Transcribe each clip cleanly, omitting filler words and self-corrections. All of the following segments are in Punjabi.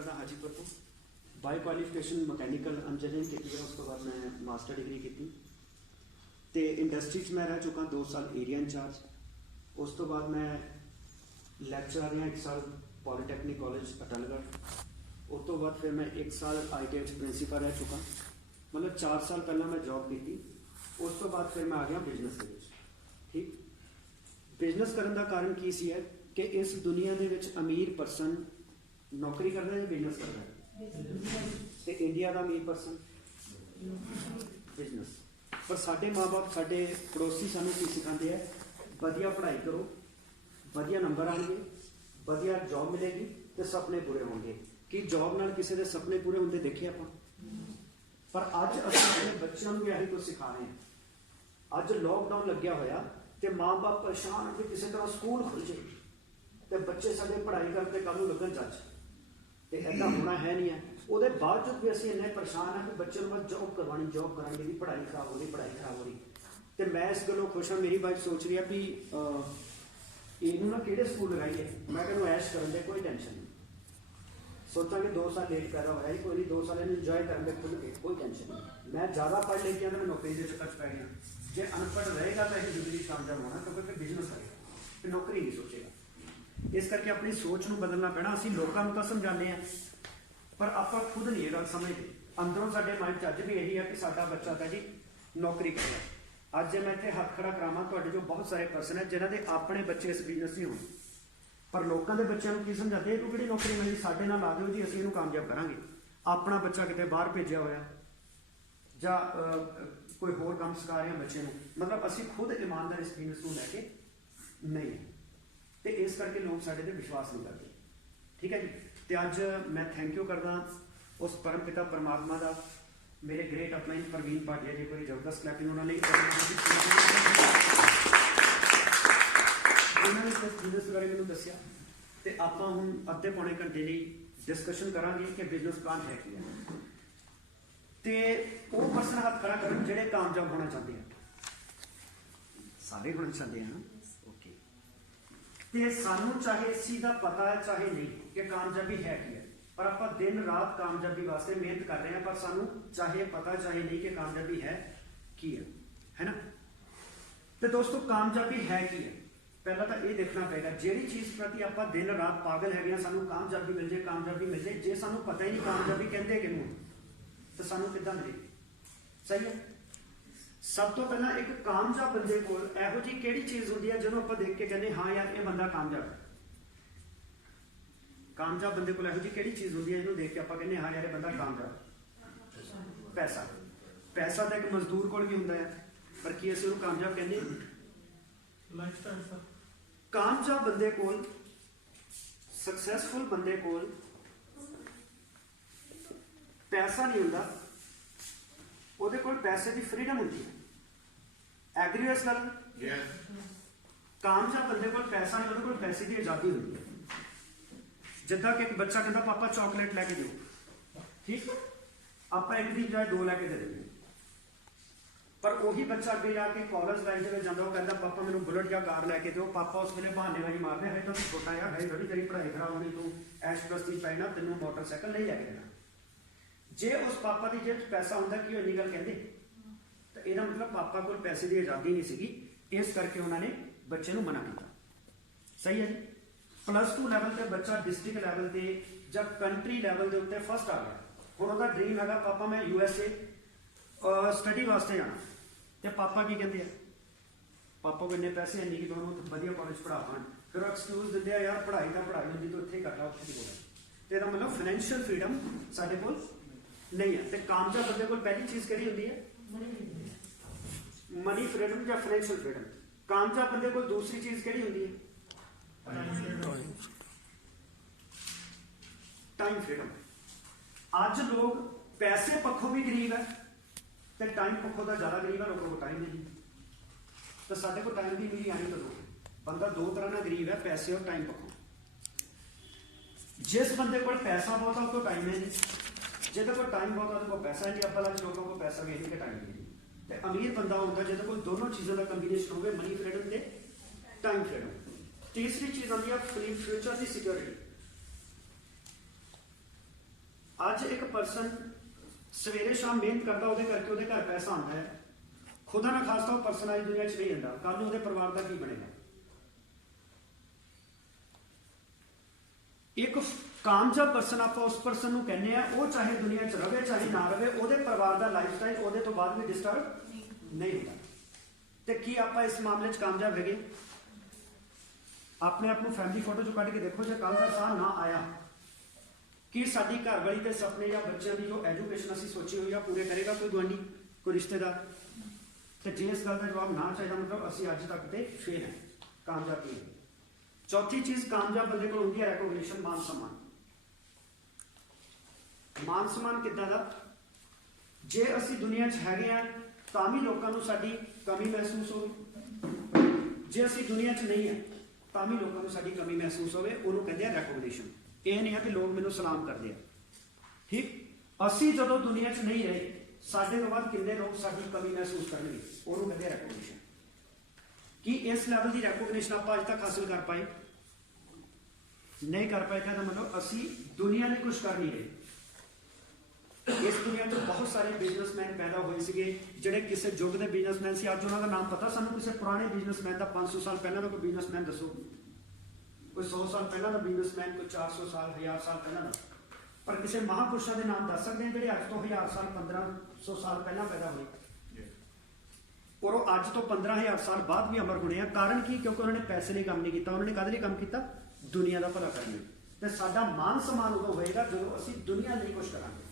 करता हाजीपुर तो बाय क्वालिफिकेशन मकैनिकल इंजीनियरिंग की है। उस तो बाद मैं मास्टर डिग्री की तो इंडस्ट्री मैं रह चुका 2 साल एरिया इंचार्ज। उस तो बाद मैं लैक्चरर रहा 1 साल पॉलीटैक्निक कॉलेज अटलगढ़। उस तो बाद फिर मैं 1 साल ITI प्रिंसीपल रह चुका, मतलब 4 साल पहला मैं जॉब की। उस तो बाद फिर मैं आ गया बिजनेस के विच। ठीक, बिजनेस करने का कारण की सी है कि इस दुनिया के विच अमीर परसन नौकरी करता है, बिजनेस करता है, तो इंडिया का अमीर परसन बिजनेस। पर साडे माँ बाप साडे पड़ोसी सानू की सिखाते हैं, वधिया पढ़ाई करो, वधिया नंबर आएंगे, वधिया जॉब मिलेगी तो सपने पूरे होंगे। कि जॉब नाल किसी के सपने पूरे होंगे देखे आप, पर अज असीं अपने बच्चों को यही कुछ सिखा रहे हैं। अज लॉकडाउन लग्या होया तो माँ बाप परेशान कि किसी तरह स्कूल खुल जाए तो बच्चे साडे पढ़ाई करते कल लगन जज, तो ऐसा होना है नहीं है। वो बावजूद भी असीं इन्ने परेशान हैं कि बच्चे बस जॉब करवानी, जॉब कराएंगे भी, पढ़ाई खराब हो रही, पढ़ाई खराब हो रही। तो मैं इस गलों खुश हाँ, मेरी वाइफ सोच रही है भी इनू ना किहड़े स्कूल लगाइए। मैं कहूँ ऐश करन दे, कोई टेंशन नहीं। सोचा कि 2 साल लेट पैदा होया ही कोई नहीं, 2 साल इन इंजॉय करन दे खुल के, कोई टेंशन नहीं। मैं ज़्यादा पढ़ लिख गया तो मैं नौकरी के चक्कर पै गया। जे अनपढ़ रहेगा तो यही जिंदगी कामयाब होना, क्योंकि फिर बिजनेस करेगा तो नौकरी नहीं सोचेगा। इस करके अपनी सोच को बदलना पैना। असीं लोगों को तो समझाने हैं पर आप खुद नहीं ये गल समझते। अंदरों साडे माइंड अज भी यही है कि साडा बच्चा तो जी नौकरी करे। अज मैं इत्थे हथ खड़ा करावां, तुहाडे जो बहुत सारे पर्सन है जिन्हां दे अपने बच्चे इस बिजनेस नहीं होने, पर लोगों के बच्चों को की समझाते तू कि नौकरी मिली साडे नाल ला दिओ जी, असीं इहनूं कामयाब करांगे। अपना बच्चा किते बाहर भेजिया होया जां कोई होर काम सिखा रहे हैं बच्चे को, मतलब असीं खुद ईमानदार इस बिजनेस को लैके नहीं है, तो इस करके लोग साडे ते विश्वास नहीं करते। ठीक है जी। तो अज मैं थैंक यू करदा उस परम पिता परमात्मा का, मेरे ग्रेट अपलाइन प्रवीण भाटिया जी, कोई जबरदस्त क्लैपिंग उन्होंने बिजनेस बारे मैंने दसिया। तो आप हूँ अद्धे पौने घंटे लिए डिस्कशन करांगे कि बिजनेस प्लान है कि है। तो वो परसन हाथ खड़ा कर ਜਿਹੜੇ कामयाब होना चाहते हैं, सारे होना चाहते हैं। ओके, तो सानू चाहे इस चीज़ का पता है चाहे नहीं कि कामयाबी है कि है, पर आप दिन रात कामयाबी वास्ते मेहनत कर रहे हैं, पर सानू चाहे पता चाहे नहीं कि कामयाबी है कि है ना। तो दोस्तों कामयाबी है कि है, पहला तो ये देखना पड़ेगा। जिहड़ी चीज़ प्रति आप दिन रात पागल है, सानू कामयाबी मिल जाए, कामयाबी मिल जाए, जे सानू पता ही नहीं कामयाबी कहते किनू तो सानू किद्दां मिलेगी। सही है। सब तो पहला एक कामयाब बंदे को इहो जी किहड़ी चीज़ होंदी है जिन्होंने आप देख के कहते हाँ यार ये बंदा कामयाब है। कामयाब बंदे को इहो जी किहड़ी चीज़ होंदी है जिन्होंने देख के आप कहते हाँ यार ये बंदा कामयाब। पैसा। पैसा तो एक मजदूर को भी होंदा है, पर की असीं उहनूं कामयाब कहते कामयाब बंदे को, सक्सैसफुल बंदे को पैसा नहीं होंदा, ਉਹਦੇ ਕੋਲ पैसे की फ्रीडम होती है। एग्री हो इस गल? कामयाब बंदे को पैसा नहीं, ਉਹਦੇ ਕੋਲ पैसे की आज़ादी होती है। जिद्दां कि एक बच्चा कहता पापा चॉकलेट लैके दो, ठीक, आप एक दी बजाय 2 लैके दे देंगे, पर वही बच्चा अगे जाके कॉलेज लाइफ में जाता, वो कहता पापा मैंने बुलेट या कार लैके दो। पापा उस वेले बहानेबाजी मारते है तो छोटा यार है थोड़ी तेरी पढ़ाई खराब होनी, तू ऐश प्रस्ती पैना, तेनों मोटरसाइकिल नहीं लैके देना। जे उस पापा की जेब पैसा होंदा कि इन्नी गल कहते, तो यह मतलब पापा को पैसे की आज़ादी नहीं सी, इस करके उन्होंने बच्चे को मना किया। सही है जी। +2 लैवल पर बच्चा डिस्ट्रिक्ट लैवल से जब कंट्री लैवल के उत्ते फर्स्ट आ गया, हुण उहदा ड्रीम है पापा मैं USA स्टडी वास्ते जाना, तो पापा की कहते हैं पापा को इन्ने पैसे है नहीं कि दोनों वधिया कॉलेज पढ़ा पान, फिर एक्सक्यूज दिंदे आ यार पढ़ाई का पढ़ाई होंगी तो इत्थे कर ला, उत्थे की बोला। तो यह मतलब फाइनैंशियल फ्रीडम साडे कोल नहीं है। तो कामयाब बंदे को पहली चीज़ किहड़ी होंदी है? मनी फ्रीडम या फाइनैंशियल फ्रीडम। कामयाब बंदे को दूसरी चीज़ किहड़ी होंदी है? Time freedom. अज लोग पैसे पक्षों भी गरीब है तो टाइम पक्षों का ज़्यादा गरीब है, लोगों को टाइम नहीं। तो साढ़े को टाइम की मेरी आनी करो, बंदा 2 तरह का गरीब है, पैसे और टाइम पक्षों। जिस बंदे को पैसा बहुत है उसको टाइम है नहीं, जिहदे कोल टाइम बहुत है उसको पैसा नहीं। अब्बल अज लोगों को पैसा भी नहीं कि टाइम नहीं। तो अमीर बंदा होगा जिहदे कोल दोनों चीज़ों का कंबीनेशन हो, मनी फ्रीडम से टाइम फ्रीडम। तीसरी चीज़ आती है फ्यूचर की सिक्योरिटी। ਅੱਜ ਇੱਕ ਪਰਸਨ ਸਵੇਰੇ ਸ਼ਾਮ ਮਿਹਨਤ ਕਰਦਾ, ਉਹਦੇ ਕਰਕੇ ਉਹਦੇ ਘਰ ਪੈਸਾ ਆਉਂਦਾ ਹੈ, ਖੁਦਾ ਨਾ ਖਾਸਤਾ ਉਹ ਪਰਸਨ ਅੱਜ ਦੁਨੀਆ 'ਚ ਨਹੀਂ ਹੁੰਦਾ, ਕੱਲ ਨੂੰ ਉਹਦੇ ਪਰਿਵਾਰ ਦਾ ਕੀ ਬਣੇਗਾ? ਇੱਕ ਕਾਮਯਾਬ ਪਰਸਨ ਆਪਾਂ ਉਸ ਪਰਸਨ ਨੂੰ ਕਹਿੰਦੇ ਆ, ਉਹ ਚਾਹੇ ਦੁਨੀਆ 'ਚ ਰਵੇ ਚਾਹੇ ਨਾ ਰਵੇ, ਉਹਦੇ ਪਰਿਵਾਰ ਦਾ ਲਾਈਫ ਸਟਾਈਲ ਉਹਦੇ ਤੋਂ ਬਾਅਦ ਵੀ ਡਿਸਟਰਬ ਨਹੀਂ ਹੁੰਦਾ। ਤੇ ਕੀ ਆਪਾਂ ਇਸ ਮਾਮਲੇ 'ਚ ਕਾਮਯਾਬ ਹੈਗੇ? ਆਪਣੇ ਆਪ ਨੂੰ ਫੈਮਿਲੀ ਫੋਟੋ 'ਚੋਂ ਕੱਢ ਕੇ ਦੇਖੋ, ਜੇ ਕੱਲ ਦਾ ਸਾਹ ਨਾ ਆਇਆ, ਕਿ ਸਾਡੀ ਘਰਵਾਲੀ ਦੇ ਸੁਪਨੇ ਜਾਂ ਬੱਚਿਆਂ ਦੀ ਜੋ ਐਜੂਕੇਸ਼ਨ ਅਸੀਂ ਸੋਚੀ ਹੋਈ ਆ ਪੂਰੇ ਕਰੇਗਾ ਕੋਈ ਗੁਆਂਢੀ, ਕੋਈ ਰਿਸ਼ਤੇਦਾਰ? ਤੇ ਜੇ ਇਸ ਗੱਲ ਦਾ ਜਵਾਬ ਨਾ ਚਾਹੀਦਾ, ਮਤਲਬ ਅਸੀਂ ਅੱਜ ਤੱਕ ਤੇ ਫੇਲ ਹੈ, ਕਾਮਯਾਬ ਨਹੀਂ। ਚੌਥੀ ਚੀਜ਼ ਕਾਮਯਾਬ ਬੰਦੇ ਕੋਲ ਹੁੰਦੀ ਹੈ ਰੈਕੋਗਨੀਸ਼ਨ, ਮਾਨ ਸਨਮਾਨ। ਮਾਨ ਸਨਮਾਨ ਕਿੱਦਾਂ ਦਾ? ਜੇ ਅਸੀਂ ਦੁਨੀਆ 'ਚ ਹੈਗੇ ਆ ਤਾਂ ਵੀ ਲੋਕਾਂ ਨੂੰ ਸਾਡੀ ਕਮੀ ਮਹਿਸੂਸ ਹੋਵੇ, ਜੇ ਅਸੀਂ ਦੁਨੀਆ 'ਚ ਨਹੀਂ ਹੈ ਤਾਂ ਵੀ ਲੋਕਾਂ ਨੂੰ ਸਾਡੀ ਕਮੀ ਮਹਿਸੂਸ ਹੋਵੇ, ਉਹਨੂੰ ਕਹਿੰਦੇ ਆ ਰੈਕੋਗਨੀਸ਼ਨ। ਇਹ ਨਹੀਂ ਹੈ ਕਿ ਲੋਕ ਮੈਨੂੰ ਸਲਾਮ ਕਰਦੇ ਆ, ਠੀਕ? ਅਸੀਂ ਜਦੋਂ ਦੁਨੀਆ 'ਚ ਨਹੀਂ ਰਹੇ, ਸਾਡੇ ਤੋਂ ਬਾਅਦ ਕਿੰਨੇ ਲੋਕ ਸਾਡੀ ਕਮੀ ਮਹਿਸੂਸ ਕਰਨਗੇ, ਉਹਨੂੰ ਕਹਿੰਦੇ ਆ ਰੈਕੋਗਨੀਸ਼ਨ। ਕੀ ਇਸ ਲੈਵਲ ਦੀ ਰੈਕੋਗਨੀਸ਼ਨ ਆਪਾਂ ਅੱਜ ਤੱਕ ਹਾਸਿਲ ਕਰ ਪਾਏ? ਨਹੀਂ ਕਰ ਪਾਏ। ਤਾਂ ਮਤਲਬ ਅਸੀਂ ਦੁਨੀਆ ਲਈ ਕੁਝ ਕਰ ਨਹੀਂ ਰਹੇ। ਇਸ ਦੁਨੀਆ 'ਚ ਬਹੁਤ ਸਾਰੇ ਬਿਜ਼ਨਸਮੈਨ ਪੈਦਾ ਹੋਏ ਸੀਗੇ ਜਿਹੜੇ ਕਿਸੇ ਯੁੱਗ ਦੇ ਬਿਜ਼ਨਸਮੈਨ ਸੀ, ਅੱਜ ਉਹਨਾਂ ਦਾ ਨਾਮ ਪਤਾ ਸਾਨੂੰ? ਕਿਸੇ ਪੁਰਾਣੇ ਬਿਜ਼ਨਸਮੈਨ ਦਾ 500 ਸਾਲ ਪਹਿਲਾਂ ਦਾ ਕੋਈ ਬਿਜ਼ਨਸਮੈਨ ਦੱਸੋ, ਕੋਈ 100 ਸਾਲ ਪਹਿਲਾਂ ਦਾ ਬਿਜ਼ਨਸਮੈਨ, ਕੋਈ 400 ਸਾਲ 1000 ਸਾਲ ਪਹਿਲਾਂ ਦਾ। ਪਰ ਕਿਸੇ ਮਹਾਂਪੁਰਸ਼ਾਂ ਦੇ ਨਾਮ ਦੱਸ ਸਕਦੇ ਹਾਂ ਜਿਹੜੇ ਅੱਜ ਤੋਂ 1000 ਸਾਲ 1500 ਸਾਲ ਪਹਿਲਾਂ ਪੈਦਾ ਹੋਏ, ਔਰ ਉਹ ਅੱਜ ਤੋਂ 15000 ਸਾਲ ਬਾਅਦ ਵੀ ਅਮਰ ਹੋਣੇ ਆ। ਕਾਰਨ ਕੀ? ਕਿਉਂਕਿ ਉਹਨਾਂ ਨੇ ਪੈਸੇ ਲਈ ਕੰਮ ਨਹੀਂ ਕੀਤਾ, ਉਹਨਾਂ ਨੇ ਕਾਹਦੇ ਲਈ ਕੰਮ ਕੀਤਾ? ਦੁਨੀਆ ਦਾ ਭਲਾ ਕਰਨ ਲਈ। ਤੇ ਸਾਡਾ ਮਾਨ ਸਨਮਾਨ ਉਦੋਂ ਹੋਏਗਾ ਜਦੋਂ ਅਸੀਂ ਦੁਨੀਆ ਲਈ ਕੁਝ ਕਰਾਂਗੇ।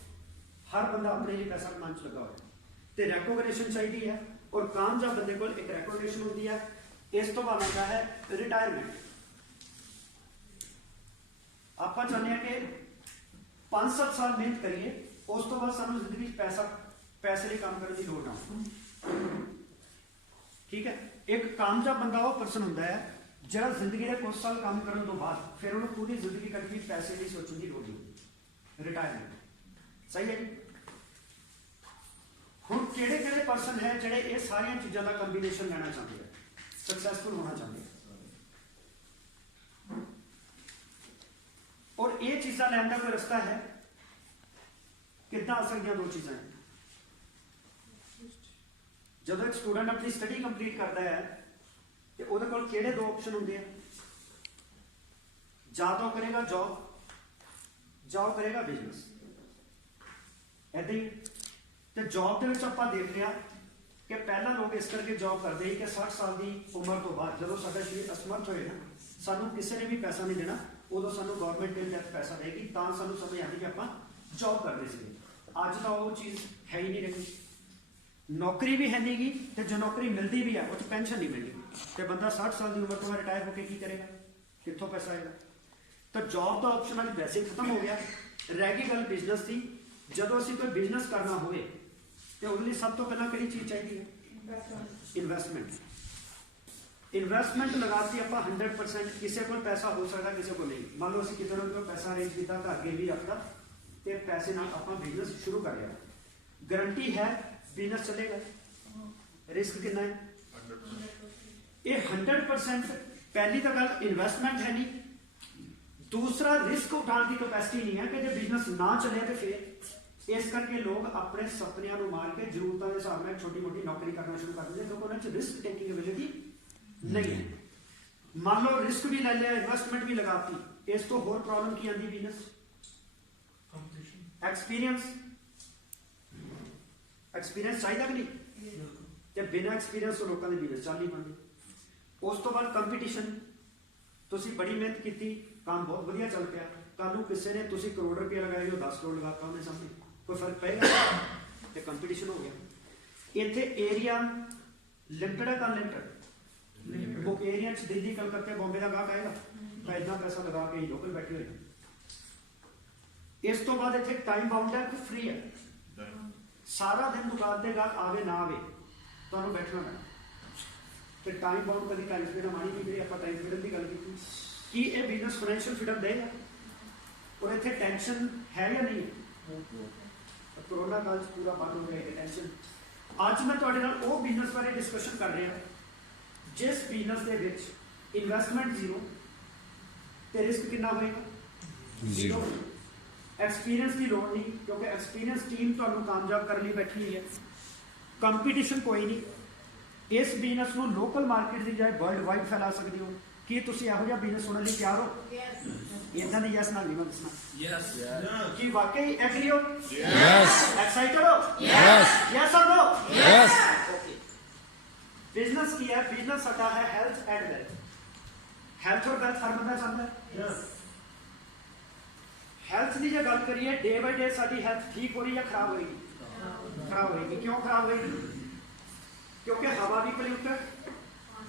ਹਰ ਬੰਦਾ ਆਪਣੇ ਲਈ ਪੈਸਾ ਕਮਾਉਣ 'ਚ ਲੱਗਾ ਹੋਇਆ, ਤੇ ਰੈਕੋਗਨੀਸ਼ਨ ਚਾਹੀਦੀ ਹੈ। ਔਰ ਕਾਮਯਾਬ ਬੰਦੇ ਕੋਲ ਇੱਕ ਰੈਕੋਗਨੀਸ਼ਨ ਹੁੰਦੀ ਹੈ। ਇਸ ਤੋਂ ਬਾਅਦ ਆਉਂਦਾ ਹੈ ਰਿਟਾਇਰਮੈਂਟ। ਆਪਾਂ ਚਾਹੁੰਦੇ ਹਾਂ ਕਿ 5-7 ਸਾਲ ਮਿਹਨਤ ਕਰੀਏ, ਉਸ ਤੋਂ ਬਾਅਦ ਸਾਨੂੰ ਜ਼ਿੰਦਗੀ 'ਚ ਪੈਸੇ ਲਈ ਕੰਮ ਕਰਨ ਦੀ ਲੋੜ ਨਾ ਹੋਵੇ, ਠੀਕ ਹੈ? ਇੱਕ ਕਾਮਯਾਬ ਬੰਦਾ ਉਹ ਪਰਸਨ ਹੁੰਦਾ ਹੈ ਜਿਹੜਾ ਜ਼ਿੰਦਗੀ ਦੇ ਕੁਝ ਸਾਲ ਕੰਮ ਕਰਨ ਤੋਂ ਬਾਅਦ ਫਿਰ ਉਹਨੂੰ ਪੂਰੀ ਜ਼ਿੰਦਗੀ ਕੱਢੀ ਪੈਸੇ ਲਈ ਸੋਚਣ ਦੀ ਲੋੜ ਨਹੀਂ। ਰਿਟਾਇਰਮੈਂਟ ਸਹੀ ਹੈ ਜੀ। ਹੁਣ ਕਿਹੜੇ ਪਰਸਨ ਹੈ ਜਿਹੜੇ ਇਹ ਸਾਰੀਆਂ ਚੀਜ਼ਾਂ ਦਾ ਕੰਬੀਨੇਸ਼ਨ ਲੈਣਾ ਚਾਹੁੰਦੇ ਆ, ਸਕਸੈਸਫੁਲ ਹੋਣਾ ਚਾਹੁੰਦੇ ਆ? ਔਰ ਇਹ ਚੀਜ਼ਾਂ ਲੈਣ ਦਾ ਕੋਈ ਰਸਤਾ ਹੈ? ਕਿੱਦਾਂ ਆ ਸਕਦੀਆਂ ਦੋ ਚੀਜ਼ਾਂ? ਜਦੋਂ ਇੱਕ ਸਟੂਡੈਂਟ ਆਪਣੀ ਸਟੱਡੀ ਕੰਪਲੀਟ ਕਰਦਾ ਹੈ ਤੇ ਉਹਦੇ ਕੋਲ ਕਿਹੜੇ ਦੋ ਆਪਸ਼ਨ ਹੁੰਦੇ ਆ? ਜਾਂ ਤਾਂ ਕਰੇਗਾ ਜੌਬ, ਜਾਂ ਉਹ ਕਰੇਗਾ ਬਿਜ਼ਨਸ। ਏਦਾਂ ਹੀ ਤੇ ਜੌਬ ਦੇ ਵਿੱਚ ਆਪਾਂ ਦੇਖ ਲਿਆ ਕਿ ਪਹਿਲਾਂ ਲੋਕ ਇਸ ਕਰਕੇ ਜੌਬ ਕਰਦੇ ਸੀ ਕਿ 60 ਸਾਲ ਦੀ ਉਮਰ ਤੋਂ ਬਾਅਦ ਜਦੋਂ ਸਾਡਾ ਸਰੀਰ ਅਸਮਰਥ ਹੋਏ ਨਾ, ਸਾਨੂੰ ਕਿਸੇ ਨੇ ਵੀ ਪੈਸਾ ਨਹੀਂ ਦੇਣਾ, ਉਦੋਂ ਸਾਨੂੰ ਗਵਰਨਮੈਂਟ ਦੇ ਤਹਿਤ ਪੈਸਾ ਦੇਗੀ, ਤਾਂ ਸਾਨੂੰ ਸਮਝ ਆਉਂਦੀ ਕਿ ਆਪਾਂ ਜੌਬ ਕਰਦੇ ਸੀਗੇ। ਅੱਜ ਤਾਂ ਉਹ ਚੀਜ਼ ਹੈ ਹੀ ਨਹੀਂ ਰਹੀ। ਨੌਕਰੀ ਵੀ ਹੈ ਨਹੀਂ ਗੀ, ਤੇ ਜੋ ਨੌਕਰੀ ਮਿਲਦੀ ਵੀ ਹੈ ਉਹ 'ਚ ਪੈਨਸ਼ਨ ਨਹੀਂ ਮਿਲਦੀ, ਤੇ ਬੰਦਾ 60 ਸਾਲ ਦੀ ਉਮਰ ਤੋਂ ਬਾਅਦ ਰਿਟਾਇਰ ਹੋ ਕੇ ਕੀ ਕਰੇਗਾ? ਕਿੱਥੋਂ ਪੈਸਾ ਆਏਗਾ? ਤਾਂ ਜੌਬ ਦਾ ਆਪਸ਼ਨ ਅੱਜ ਵੈਸੇ ਖਤਮ ਹੋ ਗਿਆ। ਰਹਿ ਗਈ ਗੱਲ ਬਿਜ਼ਨਸ ਦੀ। ਜਦੋਂ ਅਸੀਂ ਕੋਈ ਬਿਜ਼ਨਸ ਕਰਨਾ ਹੋਵੇ ਤੇ ਉਹਦੇ ਲਈ ਸਭ ਤੋਂ ਪਹਿਲਾਂ ਕਿਹੜੀ ਚੀਜ਼ ਚਾਹੀਦੀ ਹੈ? ਇਨਵੈਸਟਮੈਂਟ। ਇਨਵੈਸਟਮੈਂਟ ਲਗਾਤੀ ਆਪਾਂ 100%। ਕਿਸੇ ਕੋਲ ਪੈਸਾ ਹੋ ਸਕਦਾ, ਕਿਸੇ ਕੋਲ ਨਹੀਂ। ਮੰਨ ਲਓ ਅਸੀਂ ਕਿਤੇ ਨਾ ਕਿਤੇ ਪੈਸਾ ਅਰੇਂਜ ਕੀਤਾ, ਘਰ ਗਿਰਵੀ ਰੱਖਤਾ, ਤੇ ਪੈਸੇ ਨਾਲ ਆਪਾਂ ਬਿਜ਼ਨਸ ਸ਼ੁਰੂ ਕਰ ਲਿਆ। ਗਰੰਟੀ ਹੈ ਬਿਜ਼ਨਸ ਚੱਲੇਗਾ? ਰਿਸਕ ਕਿੰਨਾ ਹੈ? ਇਹ 100%। ਪਹਿਲੀ ਤਾਂ ਗੱਲ ਇਨਵੈਸਟਮੈਂਟ ਹੈ ਨਹੀਂ, ਦੂਸਰਾ ਰਿਸਕ ਉਠਾਉਣ ਦੀ ਕੈਪੈਸਿਟੀ ਨਹੀਂ ਹੈ ਕਿ ਜੇ ਬਿਜ਼ਨਸ ਨਾ ਚੱਲੇ ਤੇ ਫਿਰ। ਇਸ ਕਰਕੇ ਲੋਕ ਆਪਣੇ ਸੁਪਨਿਆਂ ਨੂੰ ਮਾਰ ਕੇ ਜ਼ਰੂਰਤਾਂ ਦੇ ਹਿਸਾਬ ਨਾਲ ਛੋਟੀ ਮੋਟੀ ਨੌਕਰੀ ਕਰਨਾ ਸ਼ੁਰੂ ਕਰ ਦਿੰਦੇ, ਕਿਉਂਕਿ ਉਹਨਾਂ 'ਚ ਰਿਸਕ ਟੇਕਿੰਗ ਐਬਿਲਿਟੀ ਨਹੀਂ ਹੈ। ਮੰਨ ਲਓ ਰਿਸਕ ਵੀ ਲੈ ਲਿਆ, ਇਨਵੈਸਟਮੈਂਟ ਵੀ ਲਗਾਤੀ, ਇਸ ਤੋਂ ਹੋਰ ਪ੍ਰੋਬਲਮ ਕੀ ਆਉਂਦੀ? ਬਿਜ਼ਨਸ ਐਕਸਪੀਰੀਅੰਸ ਚਾਹੀਦਾ ਕਿ ਨਹੀਂ? ਤੇ ਬਿਨਾਂ ਐਕਸਪੀਰੀਅੰਸ ਤੋਂ ਲੋਕਾਂ ਦੇ ਬਿਜ਼ਨਸ ਚੱਲ ਨਹੀਂ ਪਾਉਂਦੇ। ਉਸ ਤੋਂ ਬਾਅਦ ਕੰਪੀਟੀਸ਼ਨ। ਤੁਸੀਂ ਬੜੀ ਮਿਹਨਤ ਕੀਤੀ, ਕੰਮ ਬਹੁਤ ਵਧੀਆ ਚੱਲ ਪਿਆ, ਕੱਲ ਨੂੰ ਕਿਸੇ ਨੇ ਤੁਸੀਂ ਕਰੋੜ ਰੁਪਇਆ ਲਗਾਇਆ, ਉਹ 10 ਕਰੋੜ ਲਗਾਤਾ ਉਹਨੇ ਸਾਹਮਣੇ, ਕੋਈ ਫਰਕ ਪਏਗਾ? ਤੇ ਕੰਪੀਟੀਸ਼ਨ ਹੋ ਗਿਆ। ਇੱਥੇ ਏਰੀਆ ਲਿਮਟਡ ਹੈ, ਤਾਂ ਲਿਮਟਡ ਉਹ ਏਰੀਆ 'ਚ ਦਿੱਲੀ, ਕਲਕੱਤੇ, ਬੰਬੇ ਦਾ ਗਾਹਕ ਆਏਗਾ ਤਾਂ ਇੰਨਾ ਪੈਸਾ ਲਗਾ ਕੇ ਹੀ ਲੋਕਲ ਬੈਠੇ ਹੋਏ। ਇਸ ਤੋਂ ਬਾਅਦ ਇੱਥੇ ਟਾਈਮ ਬਾਉਂਡ ਹੈ ਕਿ ਫ੍ਰੀ ਹੈ? ਸਾਰਾ ਦਿਨ ਦੁਕਾਨ ਤੇ ਗਾਹਕ ਆਵੇ ਨਾ ਆਵੇ, ਤੁਹਾਨੂੰ ਬੈਠਣਾ ਪੈਣਾ। ਤੇ ਟਾਈਮ ਬਾਉਂਡ ਕਦੀ ਟਾਈਮ ਫਰੀडम ਆਣੀ ਨਹੀਂ। ਜਿਹੜੀ ਆਪਾਂ ਟਾਈਮ ਫਰੀडम ਦੀ ਗੱਲ ਕੀਤੀ, ਕੀ ਇਹ ਬਿਜ਼ਨਸ ਫਾਈਨੈਂਸ਼ੀਅਲ ਫਰੀडम ਦੇਗਾ? ਔਰ ਇੱਥੇ ਟੈਨਸ਼ਨ ਹੈ ਜਾਂ ਨਹੀਂ? ਕੋਰੋਨਾ ਕਾਲ 'ਚ ਪੂਰਾ ਬੰਦ ਹੋ ਗਿਆ ਟੈਨਸ਼ਨ। ਅੱਜ ਮੈਂ ਤੁਹਾਡੇ ਨਾਲ ਉਹ ਬਿਜ਼ਨਸ ਬਾਰੇ ਡਿਸਕਸ਼ਨ ਕਰ ਰਿਹਾ ਜਿਸ ਬਿਜ਼ਨਸ ਦੇ ਵਿੱਚ ਇਨਵੈਸਟਮੈਂਟ ਜ਼ੀਰੋ ਤੇ ਰਿਸਕ ਕਿੰਨਾ ਹੋਏਗਾ? ਜ਼ੀਰੋ। एक्सपीरियंस की लोड़ नहीं, क्योंकि एक्सपीरियंस टीम तुहानू कामयाब करने लिए बैठी हुई है। कंपीटिशन कोई नहीं, इस बिजनेस को लोकल मार्केट की जाए वर्ल्ड वाइड फैला सकते हो। कि तुम यहो जिहा बिजनेस सुनने लिए तैयार हो? इदा नहीं यस ना नहीं मैं दसना कि वाकई एग्री हो, एक्साइटेड हो, यस और नो? ओके। बिजनेस की है, बिजनेस साडा है हेल्थ एंड वेल्थ। हेल्थ और वेल्थ हर बंदा चाहता है। हेल्थ की जो गल करिए, day by day sari health ठीक हो रही है खराब हो रही? खराब होगी। क्यों खराब होगी? क्योंकि हवा भी पोल्यूटेड,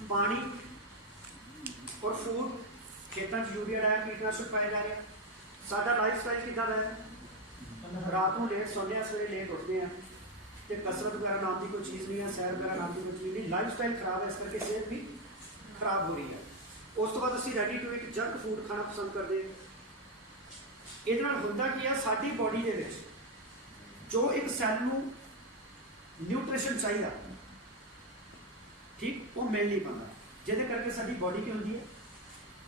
पानी और फूड, खेतों यूरिया डाया, कीटनाशक पाए जा रहे हैं। साडा लाइफ स्टाइल कितना है? रात को लेट सोने, सवेरे लेट उठते हैं, तो कसरत वगैरह नाम की कोई चीज़ नहीं है, सैर वगैरह नाम की कोई चीज़ नहीं। लाइफ स्टाइल खराब है, इस करके सेहत भी खराब हो रही है। उस तो बाद असीं ready to eat junk food खाना पसंद करते हैं। ਇਹਦੇ ਨਾਲ ਹੁੰਦਾ ਕੀ ਆ, ਸਾਡੀ ਬੋਡੀ ਦੇ ਵਿੱਚ ਜੋ ਇੱਕ ਸੈੱਲ ਨੂੰ ਨਿਊਟ੍ਰੀਸ਼ਨ ਚਾਹੀਦਾ, ਠੀਕ, ਉਹ ਮਿਲ ਨਹੀਂ ਪਾਉਂਦਾ, ਜਿਹਦੇ ਕਰਕੇ ਸਾਡੀ ਬੋਡੀ ਕੀ ਹੁੰਦੀ ਹੈ?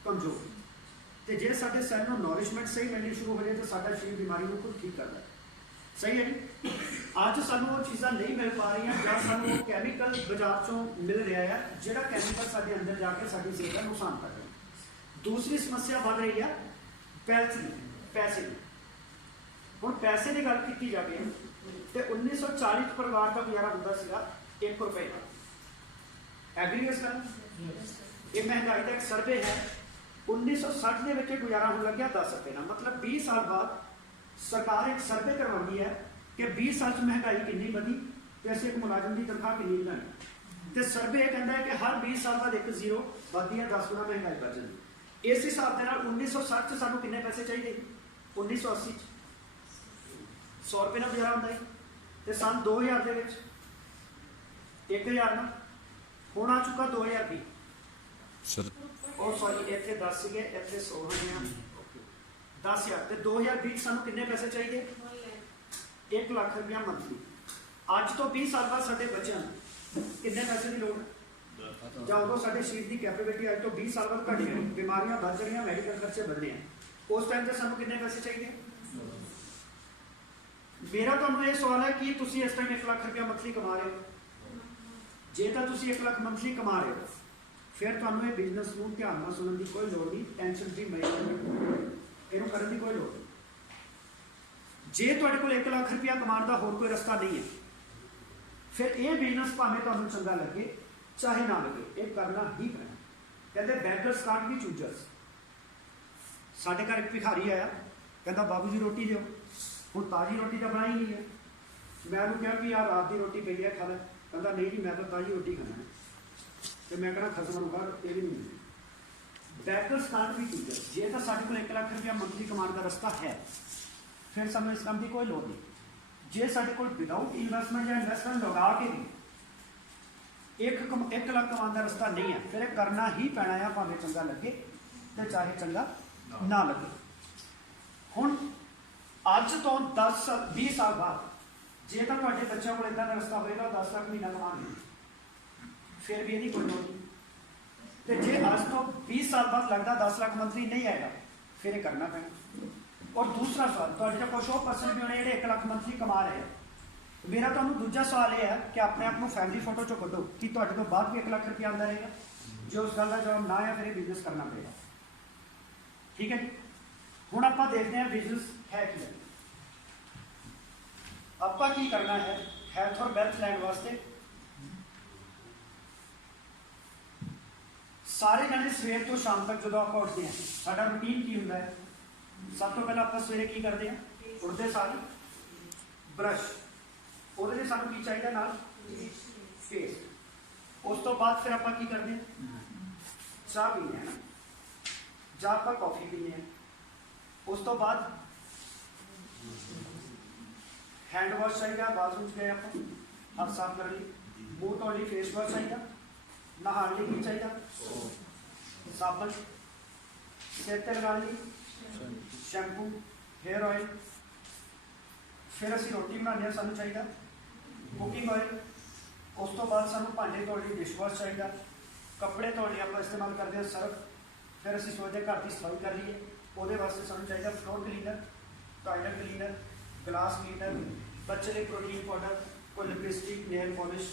ਕਮਜ਼ੋਰ। ਤੇ ਜੇ ਸਾਡੇ ਸੈੱਲ ਨੂੰ ਨੋਰਿਸ਼ਮੈਂਟ ਸਹੀ ਮਿਲਣੀ ਸ਼ੁਰੂ ਹੋ ਜਾਏ ਤਾਂ ਸਾਡਾ ਸਰੀਰ ਬਿਮਾਰੀ ਨੂੰ ਖੁਦ ਠੀਕ ਕਰਦਾ ਹੈ। ਸਹੀ ਹੈ ਜੀ? ਅੱਜ ਸਾਨੂੰ ਉਹ ਚੀਜ਼ਾਂ ਨਹੀਂ ਮਿਲ ਪਾ ਰਹੀਆਂ, ਜਾਂ ਸਾਨੂੰ ਉਹ ਕੈਮੀਕਲ ਬਾਜ਼ਾਰ ਚੋਂ ਮਿਲ ਰਿਹਾ ਹੈ ਜਿਹੜਾ ਕੈਮੀਕਲ ਸਾਡੇ ਅੰਦਰ ਜਾ ਕੇ ਸਾਡੀ ਸਿਹਤ ਦਾ ਨੁਕਸਾਨ ਕਰ ਰਿਹਾ। ਦੂਸਰੀ ਸਮੱਸਿਆ ਵੱਧ ਰਹੀ ਹੈ ਪੈਲਸ ਦੀ, पैसे की। ਹੁਣ पैसे की गल की जाए तो 1940 परिवार का गुजारा होता सीगा 1 रुपए का। एग्री इस गल? ये महंगाई का एक सर्वे है, 1960 के विच गुजारा होने लग गया 10 रुपए का। मतलब 20 साल बाद सरकार एक सर्वे करवाती है कि 20 साल च महंगाई कितनी वधी ते असीं एक मुलाजम की तनख्वाह कितनी बढ़ानी। तो सर्वे कहता है कि हर 20 साल बाद 1 0 बढ़ती है, 10 गुना महंगाई बढ़ जाती। इस हिसाब के 1960 च सानू कितने पैसे चाहिए? 1980 100 रुपये का गुजारा होता है। तो सन 2000 के 1000 ना हूँ आ चुका 2020। सॉरी इतने 10 से इतने 100 हैं 10,000। तो 2020 सानू कितने पैसे चाहिए? 1 लाख रुपया मंथली। अज तो 20 साल बाद साडे बच्चों कितने पैसे की लोड़ है? ਜਾਂ ਉਦੋਂ ਸਾਡੇ ਸ਼ਰੀਰ ਦੀ ਕੈਪੇबिलिटी ਅੱਜ ਤੋਂ 20 ਸਾਲ ਬਾਅਦ ਘਟੀ ਹੈ, ਬਿਮਾਰੀਆਂ ਵੱਧ ਰਹੀਆਂ, ਮੈਡੀਕਲ ਖਰਚੇ ਵਧਣੇ ਆ, ਉਸ ਟਾਈਮ ਤੇ ਸਾਨੂੰ ਕਿੰਨੇ ਪੈਸੇ ਚਾਹੀਦੇ? ਮੇਰਾ ਤੁਹਾਨੂੰ ਇਹ ਸਵਾਲ ਹੈ ਕਿ ਤੁਸੀਂ ਇਸ ਟਾਈਮ 1 ਲੱਖ ਰੁਪਇਆ ਮੰਥਲੀ ਕਮਾ ਰਹੇ ਹੋ? ਜੇ ਤਾਂ ਤੁਸੀਂ 1 ਲੱਖ ਮੰਥਲੀ ਕਮਾ ਰਹੇ ਹੋ, ਫਿਰ ਤੁਹਾਨੂੰ ਇਹ ਬਿਜ਼ਨਸ ਨੂੰ ਧਿਆਨ ਨਾਲ ਸੁਣਨ ਦੀ ਕੋਈ ਲੋੜ ਨਹੀਂ, ਟੈਨਸ਼ਨ ਫ੍ਰੀ ਇਹਨੂੰ ਕਰਨ ਦੀ ਕੋਈ ਲੋੜ ਨਹੀਂ। ਜੇ ਤੁਹਾਡੇ ਕੋਲ 1 ਲੱਖ ਰੁਪਇਆ ਕਮਾਉਣ ਦਾ ਹੋਰ ਕੋਈ ਰਸਤਾ ਨਹੀਂ ਹੈ, ਫਿਰ ਇਹ ਬਿਜ਼ਨਸ ਭਾਵੇਂ ਤੁਹਾਨੂੰ ਚੰਗਾ ਲੱਗੇ चाहे ना लगे, ये करना ही पैना। कहते बैगर्स कांट बी चूजर्स। साढ़े घर एक भिखारी आया, कहता बाबू जी रोटी दो। हूँ ताज़ी रोटी तो बनाई नहीं है। मैं उन्होंने कहा कि यार रात की रोटी पई है खा ले। कहता नहीं जी मैं तो ताज़ी रोटी खाना है। तो मैं कहना खसम बाहर ये भी नहीं मिलती। Beggars can't be choosers. जे तो साढ़े को 1 लाख रुपया मंथली कमाने का रस्ता है, फिर सानू इस काम की कोई लोड़ नहीं। जे साढ़े को विदाउट इन्वेस्टमेंट या इन्वेस्टमेंट लगा के भी 1 लाख कमाने का रस्ता नहीं है, फिर करना ही पैना है, भावें चंगा लगे तो चाहे चंगा ना लगे। हुण अज तो 10-20 साल बाद जे तो तुहाडे बच्चों को इदां दा रस्ता होएगा 10 लाख महीना कमाने, फिर भी यही कोई लोड़ नहीं। तो जे अज तो 20 साल बाद लगता 10 लाख मंथली नहीं आएगा, फिर ये करना पैना। और दूसरा सवाल, तुहाडे जो कुछ और पर्सन भी होने जिहड़े 1 लाख मंथली कमा रहे हैं, मेरा तुहानू दूजा सवाल यह है कि अपने आप को फैमिली फोटो चो कढो कि तुहाडे तो बाद भी 1 लाख रुपया आंदा रहेगा। जो उस गल का जवाब ना है, फिर ये बिजनेस करना पड़ेगा। ठीक है जी? हुण आपां देखते हैं बिजनेस है कि आपां की करना है हेल्थ और वेल्थ लैंड वास्ते। सारे जने सवेर तो शाम तक जो आप उठते हैं, साडा रूटीन की हुंदा है? सब तो पहले आप सवेरे की करते हैं? उठते सार ब्रश, ਉਹਦੇ ਲਈ ਸਾਨੂੰ ਕੀ ਚਾਹੀਦਾ ਨਾਲ? ਪੇਸਟ। ਉਸ ਤੋਂ ਬਾਅਦ ਫਿਰ ਆਪਾਂ ਕੀ ਕਰਦੇ ਹਾਂ? ਚਾਹ ਪੀਂਦੇ ਹਾਂ ਨਾ, ਜਾਂ ਆਪਾਂ ਕੌਫੀ ਪੀਂਦੇ ਹਾਂ। ਉਸ ਤੋਂ ਬਾਅਦ हैंड वॉश चाहिए, बाथरूम गए आप हाथ साफ कर ली, मुँह धोने लिए फेस वॉश चाहिए, नहाने लिए की चाहिए? साबन, सिर ते लगा ली, शैम्पू, हेयर ऑयल। फिर असी रोटी बनाने सानू चाहिए कुकिंग ऑयल। उस तो बाद सानू भांडे धोने लिए डिश वॉश चाहिए, कपड़े धोने आप इस्तेमाल करते हैं सर्फ। फिर असी सोचते घर की सफाई कर लीए, वो वास्ते सानू चाहिए floor cleaner. Toilet cleaner, glass cleaner, बच्चे लिए प्रोटीन पाउडर, कोई lipstick, nail polish,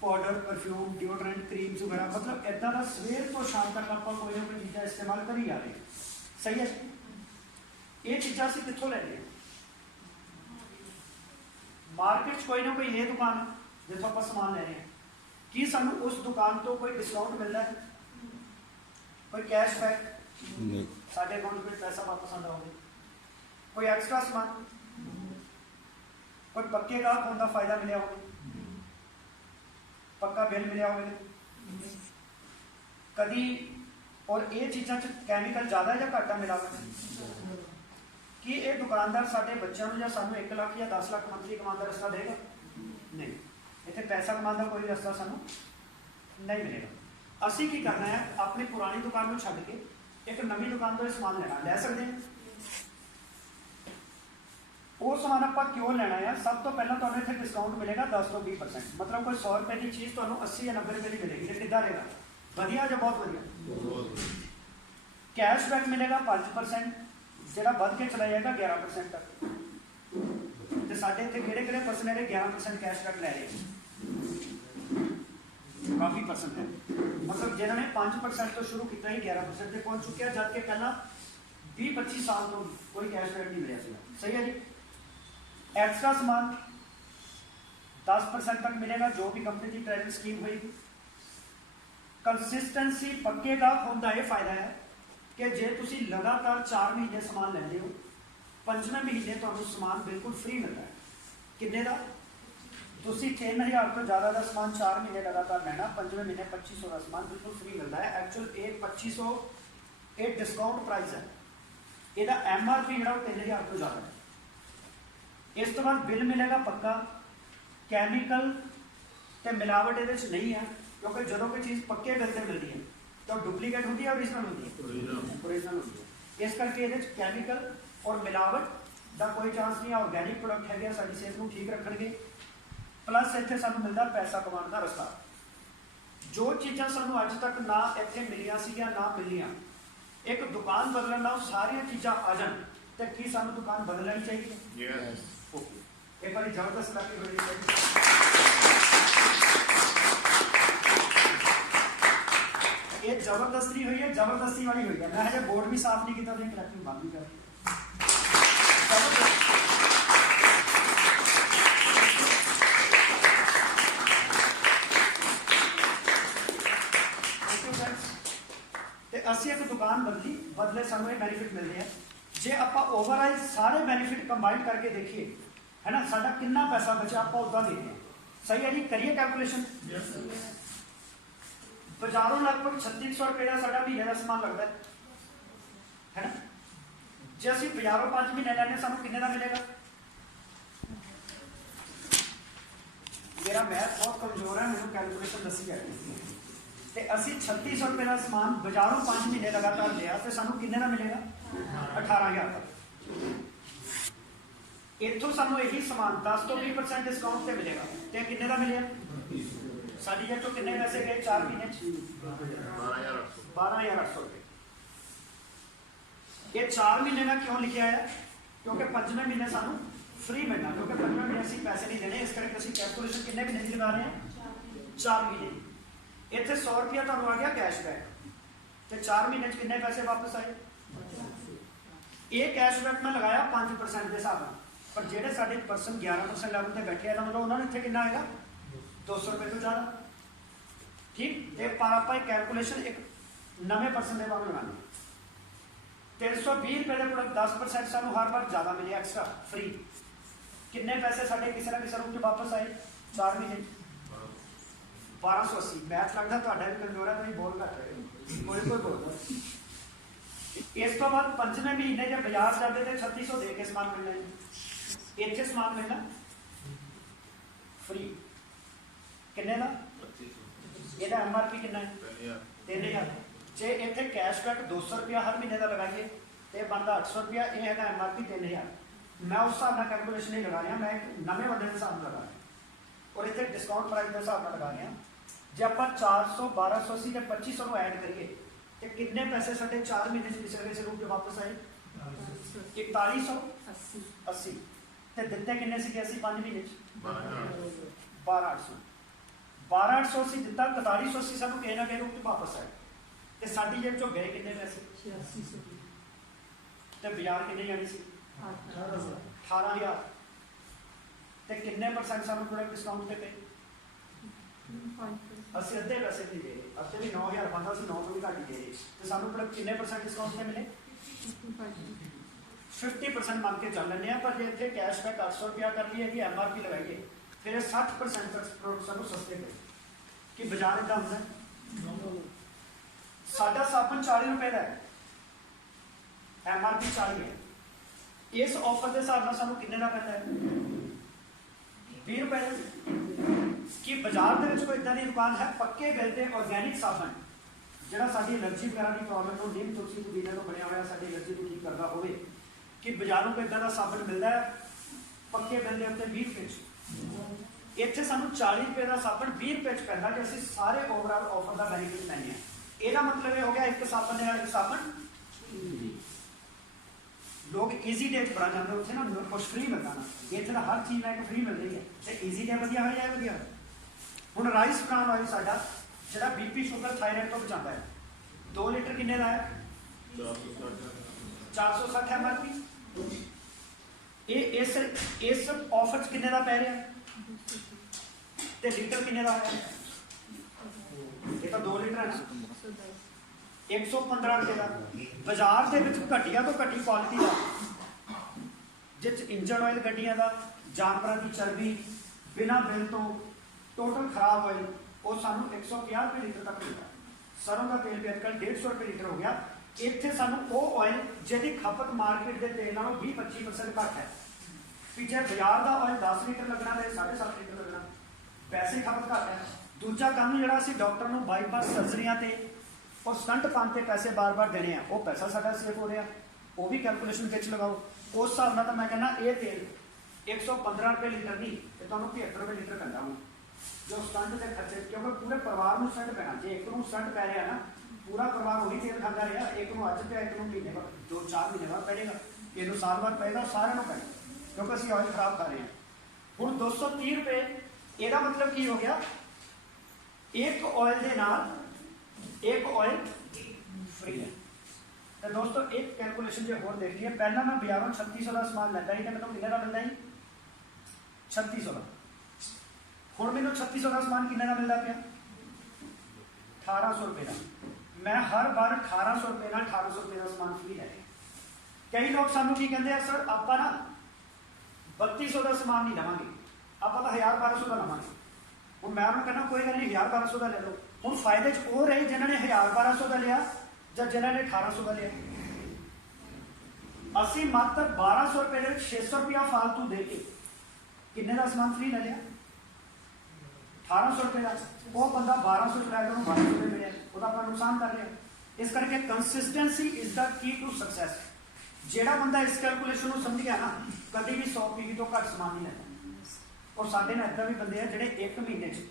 powder, perfume, deodorant, creams वगैरह, मतलब इदा का सवेर तो शाम तक आप कोई ना कोई चीज़ा इस्तेमाल कर ही आ रहे हैं। सही है। ये चीज़ा असीं कित्थों लैंदे? मार्केट कोई ना कोई ये दुकान है जिथों आप समान ले रहे हैं, कि सानू उस दुकान तो कोई डिस्काउंट मिलता है, कोई कैशबैक, साढ़े अकाउंट में पैसा वापस आता होगा, कोई एक्स्ट्रा समान, कोई पक्के गाहक होने का फायदा मिले होगा, पक्का बिल मिले होगा कभी, और ये चीज़ों कैमिकल ज़्यादा या घाटा मिला हुआ कि ये दुकानदार साढ़े बच्चों या सानू 1 लाख या 10 लाख मंथली कमाने का रस्ता देगा? नहीं, इतने पैसा कमाने का कोई रस्ता सानू नहीं मिलेगा। असी की करना है, अपनी पुरानी दुकान को छड्ड के एक नवी दुकान तो समान लेना ले सकते हैं। वो समान आप क्यों लेना है? सब तो पहला तो इतने डिस्काउंट मिलेगा 10 तो 20%, मतलब कोई 100 रुपए की चीज़ तो 80 या 90 रुपए की मिलेगी। ये कितना रहेगा? वधिया या बहुत वधिया? कैशबैक मिलेगा 5%, जो बढ़ के चला जाएगा 11% तक। तो साढ़े इतने किहड़े पर्सन है 11% कैशबैक ले रहे हैं? काफ़ी पर्सन है, मतलब जिन्होंने 5% तो शुरू किया ही 11% से पहुंच चुके हैं, जबकि पहला 20-25 साल तो कोई कैशबैक नहीं मिला। सही है जी। एक्स्ट्रा समान 10% तक मिलेगा, जो भी कंपनी की ट्रेडिंग स्कीम हुई। कंसिस्टेंसी पक्के का होने का यह फायदा है कि जे तुसी लगातार 4 महीने समान लेंदे हो, 5वें महीने तुहानू समान बिल्कुल फ्री मिलता है। किन्ने का? तुसी 3000 तो ज़्यादा का समान 4 महीने लगातार लेना, 5वें महीने 2500 का समान बिल्कुल फ्री मिलता है। एक्चुअल ये 2500 एक डिस्काउंट प्राइस है, यदा MRP जो 3000 तो ज़्यादा है। इस तो बाद बिल मिलेगा पक्का, कैमिकल तो मिलावट ये नहीं है, क्योंकि जो कोई चीज़ पक्के बिल से मिलती है तो डुप्लीकेट होती है, ओरिजिनल होती है, ओरिजिनल होती है। इस करके ये कैमिकल और मिलावट का कोई चांस नहीं है। ऑर्गैनिक प्रोडक्ट है, साडी सेहत को ठीक रखणगे, प्लस इत्थे सानू मिलता पैसा कमाने का रस्ता। जो चीज़ां सानू अज तक ना इत्थे मिलियां सीगियां ना मिलियां, एक दुकान बदलण नाल सारियां चीज़ां आ जाण ते की सानू दुकान बदलनी चाहिए? ओके, एक बार जबरदस्त ताकि होनी चाहिए। ये जबरदस्ती हुई है, जबरदस्ती वाली हुई है। मैं हजे बोर्ड भी साफ नहीं किया, कलेक्टिव बंद भी कर। असी एक दुकान बदली, बदले सानू ये बेनीफिट मिलते हैं। जे आप ओवरऑल सारे बेनीफिट कंबाइन करके देखिए, है ना, साडा कितना पैसा बचा आप उदा देते हैं। सही है जी। करिए कैलकुलेशन। बाजारों लगभग 3600 रुपये का साडा महीने का समान लगता है ना। जे असीं बाजारों 5 महीने लैने सानू किन्ने का मिलेगा? मेरा मैथ बहुत कमजोर है, मैंने कैलकुलेशन दसी है। तो असी 3600 रुपये का समान बाजारों 5 महीने लगातार लिया तो सानू किन्ने का मिलेगा? 18000 का। इतों सानू यही समान 10 तो 20% डिस्काउंट से मिलेगा, तो किन्ने का मिलेगा? साडी जेब तो किन्ने पैसे गए 4 महीने? 12800 रुपये। ये 4 महीने का क्यों लिखा है? क्योंकि 5वें महीने सानू फ्री मिलना, क्योंकि 5वें महीने असीं पैसे नहीं देने, इस करके असीं कैलकुलेशन किन्ने महीने की लगा रहे हैं? 4 महीने। इतने 100 रुपया तुहानू आ गया कैशबैक, तो 4 महीने किन्ने पैसे वापस आए? ये कैशबैक मैं लगाया 5% के हिसाब से, पर जेडे साढ़े परसन 11% लेवल पर बैठे हैं, मतलब उन्होंने इतने कितना आएगा? 200 रुपये तो ज़्यादा। ठीक, पर आप कैलकुलेशन एक नवे परसन के वांग लगाने। 320 रुपये के प्रोडक्ट 10% सानू हर बार ज़्यादा मिले, एक्स्ट्रा फ्री। किन्ने पैसे साढ़े किसी ना किसी रूप में वापस आए? 4 महीने 1280। मैथ लगता तो भी कमजोर है, तो बोल घट रहे कोई बोलता। इस तो बाद 5वें महीने जब बाजार जाते थे 3600 दे के समान मिलना है, इतने समान मिलना फ्री। किन्ने का? ਇਹਦਾ MRP कितना है? 3000। जे इतने कैशबैक 200 रुपया हर महीने का लगाइए तो बनता 800 रुपया। ये है MRP 3000। मैं उस हिसाब से कैलकुलेशन नहीं लगा रहा, मैं एक नवे बंदे के हिसाब से लगा रहा और इतने डिस्काउंट प्राइस के हिसाब से लगा रहे हैं। जब आप 400 1280 या 2500 को ऐड करिए तो कितने पैसे साढ़े 4 महीने से पिछले से रूप में वापस आए? 4180 80 ਤੇ ਦਿੱਤੇ ਕਿੰਨੇ ਸੀਗੇ ਅਸੀਂ 5 ਮਹੀਨੇ ਚ 12800 12800 ਅਸੀਂ ਦਿੱਤਾ 4100 ਅਸੀਂ ਸਾਨੂੰ ਕਿਸੇ ਨਾ ਕਿਸੇ ਰੂਪ ਚ ਵਾਪਸ ਆਏ ਤੇ ਸਾਡੀ ਜੇਬ ਚੋਂ ਗਏ ਕਿੰਨੇ ਪੈਸੇ 8600 ਤੇ ਬਾਜ਼ਾਰ ਕਿੰਨੇ ਜਾਣੇ ਸੀ 18000 ਤੇ ਕਿੰਨੇ ਪਰਸੈਂਟ ਸਾਨੂੰ ਪ੍ਰੋਡਕਟ ਡਿਸਕਾਊਂਟ ਤੇ ਪਏ ਅਸੀਂ ਅੱਧੇ ਪੈਸੇ ਨਹੀਂ ਦੇ ਰਹੇ ਅੱਧੇ ਵੀ 9000 ਬੰਦਾ ਸੀ 900 ਵੀ ਘੱਟ ਹੀ ਦੇ ਰਹੇ ਤੇ ਸਾਨੂੰ ਪ੍ਰੋਡਕਟ ਕਿੰਨੇ ਪਰਸੈਂਟ ਡਿਸਕਾਊਂਟ ਤੇ ਮਿਲੇ 50% ਮੰਗ ਕੇ ਚੱਲ ਲੈਂਦੇ ਆ ਪਰ ਜੇ ਇੱਥੇ ਕੈਸ਼ਬੈਕ 800 ਰੁਪਇਆ ਕਰ ਲਈਏ ਕਿ MRP ਲਗਾਈਏ ਫਿਰ ਇਹ 60% ਤੱਕ ਪ੍ਰੋਡਕਟ ਸਾਨੂੰ ਸਸਤੇ ਪਏ ਕਿ ਬਾਜ਼ਾਰ ਇਦਾਂ ਹੁੰਦਾ ਸਾਡਾ ਸਾਬਣ 40 ਰੁਪਏ ਦਾ ਹੈ MRP 40 ਹੈ ਇਸ ਆਫਰ ਦੇ ਹਿਸਾਬ ਨਾਲ ਸਾਨੂੰ ਕਿੰਨੇ ਦਾ ਪੈਂਦਾ ਹੈ 20 ਰੁਪਏ ਦਾ ਕਿ ਬਾਜ਼ਾਰ ਦੇ ਵਿੱਚ ਕੋਈ ਇਦਾਂ ਦੀ ਦੁਕਾਨ ਹੈ ਪੱਕੇ ਬਿੱਲ ਤੇ ਆਰਗੈਨਿਕ ਸਾਬਣ ਜਿਹੜਾ ਸਾਡੀ ਐਲਰਜੀ ਵਗੈਰਾ ਦੀ ਪ੍ਰੋਬਲਮ ਨੂੰ ਨੀਮ ਤੁਲਸੀ ਪੁਦੀਨੇ ਤੋਂ ਬਣਿਆ ਹੋਇਆ ਸਾਡੀ ਐਲਰਜੀ ਨੂੰ ਠੀਕ ਕਰਦਾ ਹੋਵੇ ਕਿ ਬਾਜ਼ਾਰੋਂ ਕੋਈ ਇਦਾਂ ਦਾ ਸਾਬਣ ਮਿਲਦਾ ਹੈ ਪੱਕੇ ਬਿੱਲ ਦੇ ਉੱਤੇ 20 ਰੁਪਏ ਚ ਇੱਥੇ ਸਾਨੂੰ 40 ਰੁਪਏ ਦਾ ਸਾਬਣ 20 ਰੁਪਏ ਚ ਪੈਂਦਾ ਕਿ ਅਸੀਂ ਸਾਰੇ ਓਵਰਆਲ ਆਫਰ ਦਾ ਬੈਨੀਫਿਟ ਲੈਂਦੇ ਹਾਂ ਇਹਦਾ ਮਤਲਬ ਇਹ ਹੋ ਗਿਆ ਇੱਕ ਸਾਬਣ ਦੇ ਨਾਲ ਇੱਕ ਸਾਬਣ ਲੋਕ ਈਜ਼ੀ ਡੇ 'ਚ ਬੜਾ ਜਾਂਦੇ ਉੱਥੇ ਨਾ ਕੁਛ ਫ੍ਰੀ ਮਿਲਦਾ ਨਾ ਇੱਥੇ ਤਾਂ ਹਰ ਚੀਜ਼ ਨਾਲ ਫ੍ਰੀ ਮਿਲ ਰਹੀ ਹੈ ਤੇ ਈਜ਼ੀ ਡੇ ਵਧੀਆ ਹੋ ਜਾਏ ਵਧੀਆ ਹੁਣ ਰਾਈਸ ਬ੍ਰਾਨ ਆਇਲ ਸਾਡਾ ਜਿਹੜਾ ਬੀਪੀ ਸ਼ੂਗਰ ਥਾਇਰਾਇਡ ਤੋਂ ਬਚਾਉਂਦਾ ਹੈ 2 ਲੀਟਰ ਕਿੰਨੇ ਦਾ ਹੈ 460 MRP ਇਹ ਇਸ ਆਫਰ 'ਚ ਕਿੰਨੇ ਦਾ ਪੈ ਰਿਹਾ ਤੇ ਲੀਟਰ ਕਿੰਨੇ ਦਾ ਹੈ ਇਹ ਤਾਂ 2 ਲੀਟਰ ਹੈ ਨਾ 115 ਰੁਪਏ ਦਾ ਬਾਜ਼ਾਰ ਦੇ ਵਿੱਚ ਘਟੀਆ ਤੋਂ ਘਟੀ ਕੁਆਲਿਟੀ ਦਾ ਜਿਸ ਇੰਜਨ ਆਇਲ ਗੱਡੀਆਂ ਦਾ ਜਾਨਵਰਾਂ ਦੀ ਚਰਬੀ ਬਿਨਾਂ ਬਿੱਲ ਤੋਂ ਟੋਟਲ ਖਰਾਬ ਆਇਲ ਉਹ ਸਾਨੂੰ 150 ਰੁਪਏ ਲੀਟਰ ਤੱਕ ਮਿਲਦਾ ਸਰੋਂ ਦਾ ਤੇਲ ਵੀ ਅੱਜ ਕੱਲ੍ਹ 150 ਰੁਪਏ ਲੀਟਰ ਹੋ ਗਿਆ ਇੱਥੇ ਸਾਨੂੰ ਉਹ ਆਇਲ ਜਿਹਦੀ ਖਪਤ ਮਾਰਕੀਟ ਦੇ ਤੇਲ ਨਾਲੋਂ 20-25% ਘੱਟ ਹੈ ਵੀ ਜੇ ਬਾਜ਼ਾਰ ਦਾ ਆਇਲ 10 ਲੀਟਰ ਲੱਗਣਾ ਤੇ 7.5 ਲੀਟਰ ਲੱਗਣਾ ਪੈਸੇ ਖਪਤ ਘੱਟ ਹੈ ਦੂਜਾ ਕੰਮ ਜਿਹੜਾ ਅਸੀਂ ਡਾਕਟਰ ਨੂੰ ਬਾਈਪਾਸ ਸਰਜਰੀਆਂ ਤੇ ਔਰ ਸਟੰਟ ਪਾਉਣ ਤੇ ਪੈਸੇ ਬਾਰ-ਬਾਰ ਦੇਣੇ ਆ ਉਹ ਪੈਸਾ ਸਾਡਾ ਸੇਵ ਹੋ ਰਿਹਾ ਉਹ ਵੀ ਕੈਲਕੂਲੇਸ਼ਨ ਵਿੱਚ ਲਗਾਓ ਉਸ ਹਿਸਾਬ ਨਾਲ ਤਾਂ ਮੈਂ ਕਹਿੰਦਾ ਇਹ ਤੇਲ 115 ਰੁਪਏ ਲੀਟਰ ਨਹੀਂ ਤੇ ਤੁਹਾਨੂੰ 75 ਰੁਪਏ ਲੀਟਰ ਪੈਂਦਾ ਹੁਣ ਜੋ ਸਟੰਟ ਦੇ ਖਰਚੇ ਕਿਉਂਕਿ ਪੂਰੇ ਪਰਿਵਾਰ ਨੂੰ ਸਟੰਟ ਪੈਣਾ ਜੇ ਇੱਕ ਨੂੰ ਸਟੰਟ ਪੈ ਰਿਹਾ ਨਾ ਪੂਰਾ ਪਰਿਵਾਰ ਉਹੀ ਤੇਲ ਖਾਂਦਾ ਰਿਹਾ ਇੱਕ ਨੂੰ ਅੱਜ ਪਿਆ ਇੱਕ ਨੂੰ ਮਹੀਨੇ ਬਾਅਦ 2-4 ਮਹੀਨੇ ਬਾਅਦ ਪੈਣੇਗਾ ਇਹਨੂੰ ਸਾਲ ਬਾਅਦ ਪਏਗਾ ਸਾਰਿਆਂ ਨੂੰ ਪੈਣਾ ਕਿਉਂਕਿ ਅਸੀਂ ਆਇਲ ਖਰਾਬ ਕਰ ਰਹੇ ਹਾਂ ਹੁਣ 230 ਰੁਪਏ ਇਹਦਾ ਮਤਲਬ ਕੀ ਹੋ ਗਿਆ ਇੱਕ ਆਇਲ ਦੇ ਨਾਲ ਇੱਕ ਆਇਲ ਫ੍ਰੀ ਹੈ ਤੇ ਦੋਸਤੋ ਇੱਕ ਕੈਲਕੂਲੇਸ਼ਨ ਜੇ ਹੋਰ ਦੇਖ ਲਈਏ ਪਹਿਲਾਂ ਮੈਂ ਬਾਜ਼ਾਰੋਂ 3600 ਦਾ ਸਮਾਨ ਲੈਂਦਾ ਸੀ ਤੇ ਮੈਨੂੰ ਕਿੰਨੇ ਦਾ ਮਿਲਦਾ ਸੀ 3600 ਦਾ ਹੁਣ ਮੈਨੂੰ 3600 ਦਾ ਸਮਾਨ ਕਿੰਨੇ ਦਾ ਮਿਲਦਾ ਪਿਆ 1800 ਰੁਪਏ ਦਾ ਮੈਂ ਹਰ ਵਾਰ 1800 ਰੁਪਏ ਨਾਲ 1800 ਰੁਪਏ ਦਾ ਸਮਾਨ ਫ੍ਰੀ ਲੈ ਰਿਹਾ ਕਈ ਲੋਕ ਸਾਨੂੰ ਕੀ ਕਹਿੰਦੇ ਆ ਸਰ ਆਪਾਂ ਨਾ 3200 ਦਾ ਸਮਾਨ ਨਹੀਂ ਲਵਾਂਗੇ ਆਪਾਂ ਤਾਂ 1000-1200 ਦਾ ਲਵਾਂਗੇ ਹੁਣ ਮੈਂ ਉਹਨੂੰ ਕਹਿੰਦਾ ਕੋਈ ਗੱਲ ਨਹੀਂ 1000-1200 ਦਾ ਲੈ ਲਓ ਹੁਣ ਫਾਇਦੇ 'ਚ ਉਹ ਰਹੇ ਜਿਨ੍ਹਾਂ ਨੇ 1000-1200 ਦਾ ਲਿਆ ਜਾਂ ਜਿਨ੍ਹਾਂ ਨੇ 1800 ਦਾ ਲਿਆ ਅਸੀਂ ਮਾਤਰ 1200 ਰੁਪਏ ਦੇ ਵਿੱਚ 600 ਰੁਪਇਆ ਫਾਲਤੂ ਦੇ ਕੇ ਕਿੰਨੇ ਦਾ ਸਮਾਨ ਫ੍ਰੀ ਲੈ ਲਿਆ 1800 ਰੁਪਏ ਦਾ ਉਹ ਬੰਦਾ 1200 ਚ ਲੈ ਕੇ ਉਹਨੂੰ 1200 ਰੁਪਏ ਮਿਲਿਆ ਉਹਦਾ ਆਪਣਾ ਨੁਕਸਾਨ ਕਰ ਰਿਹਾ ਇਸ ਕਰਕੇ consistency is the key to success ਜਿਹੜਾ ਬੰਦਾ ਇਸ ਕੈਲਕੂਲੇਸ਼ਨ ਨੂੰ ਸਮਝ ਗਿਆ ਨਾ ਕਦੀ ਵੀ 100 ਪੀਵੀ ਤੋਂ ਘੱਟ ਸਮਾਨ ਨਹੀਂ ਲੈਂਦਾ ਔਰ ਸਾਡੇ ਨਾਲ ਇੱਦਾਂ ਵੀ ਬੰਦੇ ਆ ਜਿਹੜੇ ਇੱਕ ਮਹੀਨੇ 'ਚ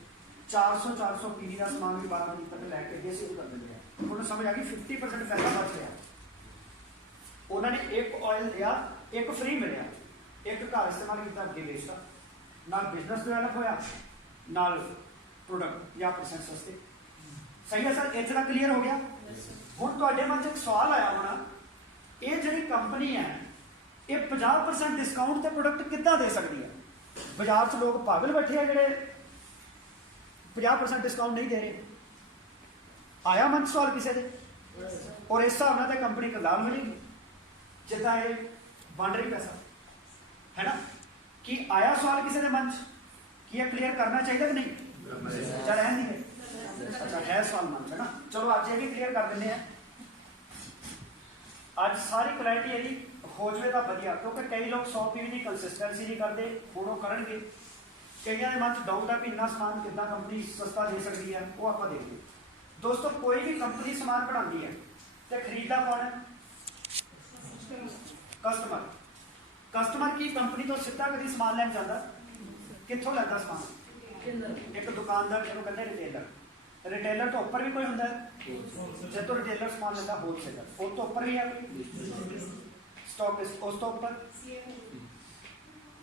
400 ਪੀਵੀ ਦਾ ਸਮਾਨ ਵੀ 12 ਵਜੇ ਤੱਕ ਲੈ ਕੇ ਅੱਗੇ ਸ਼ੁਰੂ ਕਰ ਦਿੰਦੇ ਆ ਉਹਨੂੰ ਸਮਝ ਆ ਗਈ 50% ਪੈਸਾ ਬਚ ਰਿਹਾ ਉਹਨਾਂ ਨੇ ਇੱਕ ਆਇਲ ਲਿਆ ਇੱਕ ਫ੍ਰੀ ਮਿਲਿਆ ਇੱਕ ਘਰ ਇਸਤੇਮਾਲ ਕੀਤਾ ਅੱਗੇ ਵੇਚਦਾ ਨਾਲ ਬਿਜ਼ਨਸ ਡਿਵੈਲਪ ਹੋਇਆ ਨਾਲ ਪ੍ਰੋਡਕਟ ਜਾਂ ਪਰਸੈਂਟ ਸਸਤੇ ਸਹੀ ਹੈ ਸਰ ਇੱਥੇ ਤੱਕ ਕਲੀਅਰ ਹੋ ਗਿਆ ਹੁਣ ਤੁਹਾਡੇ ਮਨ 'ਚ ਇੱਕ ਸਵਾਲ ਆਇਆ ਹੋਣਾ ਇਹ ਜਿਹੜੀ ਕੰਪਨੀ ਹੈ ਇਹ 50% ਡਿਸਕਾਊਂਟ ਤੇ ਪ੍ਰੋਡਕਟ ਕਿੱਦਾਂ ਦੇ ਸਕਦੀ ਹੈ ਬਾਜ਼ਾਰ 'ਚ ਲੋਕ ਪਾਗਲ ਬੈਠੇ ਆ ਜਿਹੜੇ 50% ਡਿਸਕਾਊਂਟ ਨਹੀਂ ਦੇ ਰਹੇ ਆਇਆ ਮਨ 'ਚ ਸਵਾਲ ਕਿਸੇ ਦੇ ਔਰ ਇਸ ਹਿਸਾਬ ਨਾਲ ਤਾਂ ਕੰਪਨੀ ਕਲਾਮ ਹੋ ਜਾਏਗੀ ਜਿੱਦਾਂ ਇਹ ਵੰਡ ਰਹੀ ਪੈਸਾ ਹੈ ਨਾ ਕਿ ਆਇਆ ਸਵਾਲ ਕਿਸੇ ਦੇ ਮਨ 'ਚ ਕੀ ਇਹ ਕਲੀਅਰ ਕਰਨਾ ਚਾਹੀਦਾ ਕਿ ਨਹੀਂ ਚੱਲ ਰਹਿਣ ਨਹੀਂ ਅੱਛਾ ਹੈ ਸਵਾਲ ਮਨ 'ਚ ਹੈ ਨਾ ਚਲੋ ਅੱਜ ਇਹ ਵੀ ਕਲੀਅਰ ਕਰ ਦਿੰਦੇ ਆ ਅੱਜ ਸਾਰੀ ਕਲੈਰਿਟੀ ਇਹਦੀ ਹੋ ਜਾਵੇ ਤਾਂ ਵਧੀਆ ਕਿਉਂਕਿ ਕਈ ਲੋਕ 100 ਪੀਵੀ ਦੀ ਕੰਸਿਸਟੈਂਸੀ ਨਹੀਂ ਕਰਦੇ ਹੁਣ ਉਹ ਕਰਨਗੇ ਕਈਆਂ ਦੇ ਮਨ 'ਚ ਡਾਊਟ ਹੈ ਵੀ ਇੰਨਾ ਸਮਾਨ ਕਿੱਦਾਂ ਕੰਪਨੀ ਸਸਤਾ ਦੇ ਸਕਦੀ ਹੈ ਉਹ ਆਪਾਂ ਦੇਖਦੇ ਦੋਸਤੋ ਕੋਈ ਵੀ ਕੰਪਨੀ ਸਮਾਨ ਬਣਾਉਂਦੀ ਹੈ ਤੇ ਖਰੀਦਦਾ ਕੌਣ ਹੈ ਕਸਟਮਰ ਕੀ ਕੰਪਨੀ ਤੋਂ ਸਿੱਧਾ ਕਦੀ ਸਮਾਨ ਲੈਣ ਜਾਂਦਾ ਕਿੱਥੋਂ ਲੈਂਦਾ ਸਮਾਨ ਇੱਕ ਦੁਕਾਨਦਾਰ ਜਿਹਨੂੰ ਕਹਿੰਦੇ ਰਿਟੇਲਰ ਤੋਂ ਉੱਪਰ ਵੀ ਕੋਈ ਹੁੰਦਾ ਹੈ ਜਦੋਂ ਰਿਟੇਲਰ ਸਮਾਨ ਲੈਂਦਾ ਹੋਲਸੇਲਰ ਉਹ ਤੋਂ ਉੱਪਰ ਵੀ ਹੈ ਸਟਾਕਿਸਟ, ਉਸ ਤੋਂ ਉੱਪਰ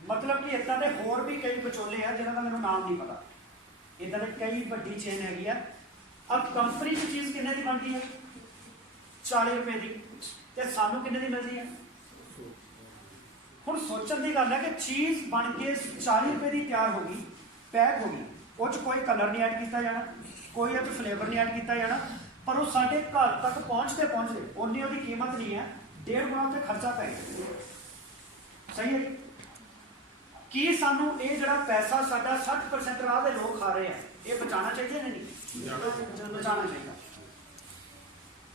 ਮਤਲਬ ਕਿ ਇਦਾਂ ਦੇ ਹੋਰ ਵੀ ਕਈ ਵਿਚੋਲੇ ਆ ਜਿਨ੍ਹਾਂ ਦਾ ਮੈਨੂੰ ਨਾਮ ਨਹੀਂ ਪਤਾ। ਇਦਾਂ ਦੇ ਕਈ ਵੱਡੀ ਚੇਨ ਹੈਗੀ ਆ। ਅਬ ਕੰਪਨੀ ਦੀ ਚੀਜ਼ ਕਿੰਨੇ ਦੀ ਬਣਦੀ ਹੈ? 40 ਰੁਪਏ ਦੀ, ਤੇ ਸਾਨੂੰ ਕਿੰਨੇ ਦੀ ਮਿਲਦੀ ਹੈ? ਹੁਣ ਸੋਚਣ ਦੀ ਗੱਲ ਹੈ ਕਿ ਚੀਜ਼ ਬਣ ਕੇ 40 ਰੁਪਏ ਦੀ ਤਿਆਰ ਹੋ ਗਈ, ਪੈਕ ਹੋ ਗਈ, ਉਹ 'ਚ ਕੋਈ ਕਲਰ ਨਹੀਂ ਐਡ ਕੀਤਾ ਜਾਣਾ, ਕੋਈ ਉਹ 'ਚ ਫਲੇਵਰ ਨਹੀਂ ਐਡ ਕੀਤਾ ਜਾਣਾ, ਪਰ ਉਹ ਸਾਡੇ ਘਰ ਤੱਕ ਪਹੁੰਚਦੇ ਪਹੁੰਚਦੇ ਉਨੀ ਉਹਦੀ ਕੀਮਤ ਨਹੀਂ ਹੈ, 1.5 ਗੁਣਾ ਉੱਤੇ ਖਰਚਾ ਪੈ ਗਿਆ। ਸਹੀ ਹੈ? ਕੀ ਸਾਨੂੰ ਇਹ ਜਿਹੜਾ ਪੈਸਾ ਸਾਡਾ 60% ਰਾਹ ਦੇ ਲੋਕ ਖਾ ਰਹੇ ਆ, ਇਹ ਬਚਾਉਣਾ ਚਾਹੀਦਾ ਨਹੀਂ? ਬਚਾਉਣਾ ਚਾਹੀਦਾ।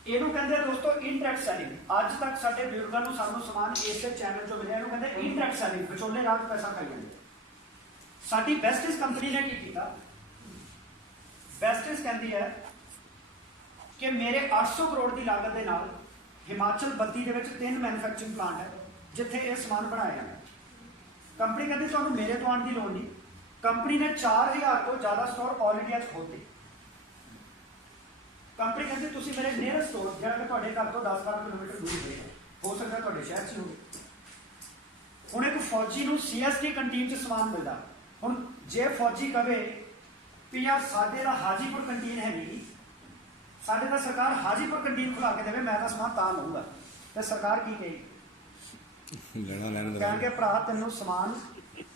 ਇਹਨੂੰ ਕਹਿੰਦੇ ਦੋਸਤੋ ਇਨਡਾਇਰੈਕਟ ਸੈਲਿੰਗ। ਅੱਜ ਤੱਕ ਸਾਡੇ ਬਜ਼ੁਰਗਾਂ ਨੂੰ ਸਾਨੂੰ ਸਮਾਨ ਇਸੇ ਚੈਨਲ ਤੋਂ ਮਿਲਿਆ, ਇਹਨੂੰ ਕਹਿੰਦੇ ਇਨਡਾਇਰੈਕਟ ਸੈਲਿੰਗ। ਵਿਚੋਲੇ ਰਾਤ ਪੈਸਾ ਖਾਈ ਜਾਂਦੇ। ਸਾਡੀ ਬੈਸਟਿਸ ਕੰਪਨੀ ਨੇ ਕੀ ਕੀਤਾ? ਬੈਸਟਿਸ ਕਹਿੰਦੀ ਹੈ ਕਿ ਮੇਰੇ 800 ਕਰੋੜ ਦੀ ਲਾਗਤ ਦੇ ਨਾਲ ਹਿਮਾਚਲ ਬੱਦੀ ਦੇ ਵਿੱਚ 3 ਮੈਨੂਫੈਕਚਰਿੰਗ ਪਲਾਂਟ ਹੈ ਜਿੱਥੇ ਇਹ ਸਮਾਨ ਬਣਾਇਆ ਜਾਂਦਾ। ਕੰਪਨੀ ਕਹਿੰਦੀ ਤੁਹਾਨੂੰ ਮੇਰੇ ਤੋਂ ਆਉਣ ਦੀ ਲੋੜ ਨਹੀਂ। ਕੰਪਨੀ ਨੇ 4000 ਤੋਂ ਜ਼ਿਆਦਾ ਸਟੋਰ ਆਲ ਇੰਡੀਆ 'ਚ ਖੋਲ੍ਹੇ। ਕੰਪਨੀ ਕਹਿੰਦੀ ਤੁਸੀਂ ਮੇਰੇ ਨੀਅਰੈਸਟ ਸਟੋਰ, ਜਿਹੜਾ ਕਿ ਤੁਹਾਡੇ ਘਰ ਤੋਂ 10-12 ਕਿਲੋਮੀਟਰ ਦੂਰ ਹੋ ਸਕਦਾ ਤੁਹਾਡੇ ਸ਼ਹਿਰ 'ਚ ਹੋਵੇ। ਹੁਣ ਇੱਕ ਫੌਜੀ ਨੂੰ CSD ਕੰਟੀਨ 'ਚ ਸਮਾਨ ਮਿਲਦਾ। ਹੁਣ ਜੇ ਫੌਜੀ ਕਵੇ ਵੀ ਯਾਰ ਸਾਡੇ ਦਾ ਹਾਜੀਪੁਰ ਕੰਟੀਨ ਹੈ ਨਹੀਂ, ਸਾਡੇ ਦਾ ਸਰਕਾਰ ਹਾਜੀਪੁਰ ਕੰਟੀਨ ਖੁਲਾ ਕੇ ਦੇਵੇ, ਮੈਂ ਤਾਂ ਸਮਾਨ ਤਾਂ ਲਊਗਾ, ਤੇ ਸਰਕਾਰ ਕੀ ਕਹੇਗੀ? ਕਹਿਣਗੇ ਭਰਾ ਤੈਨੂੰ ਸਮਾਨ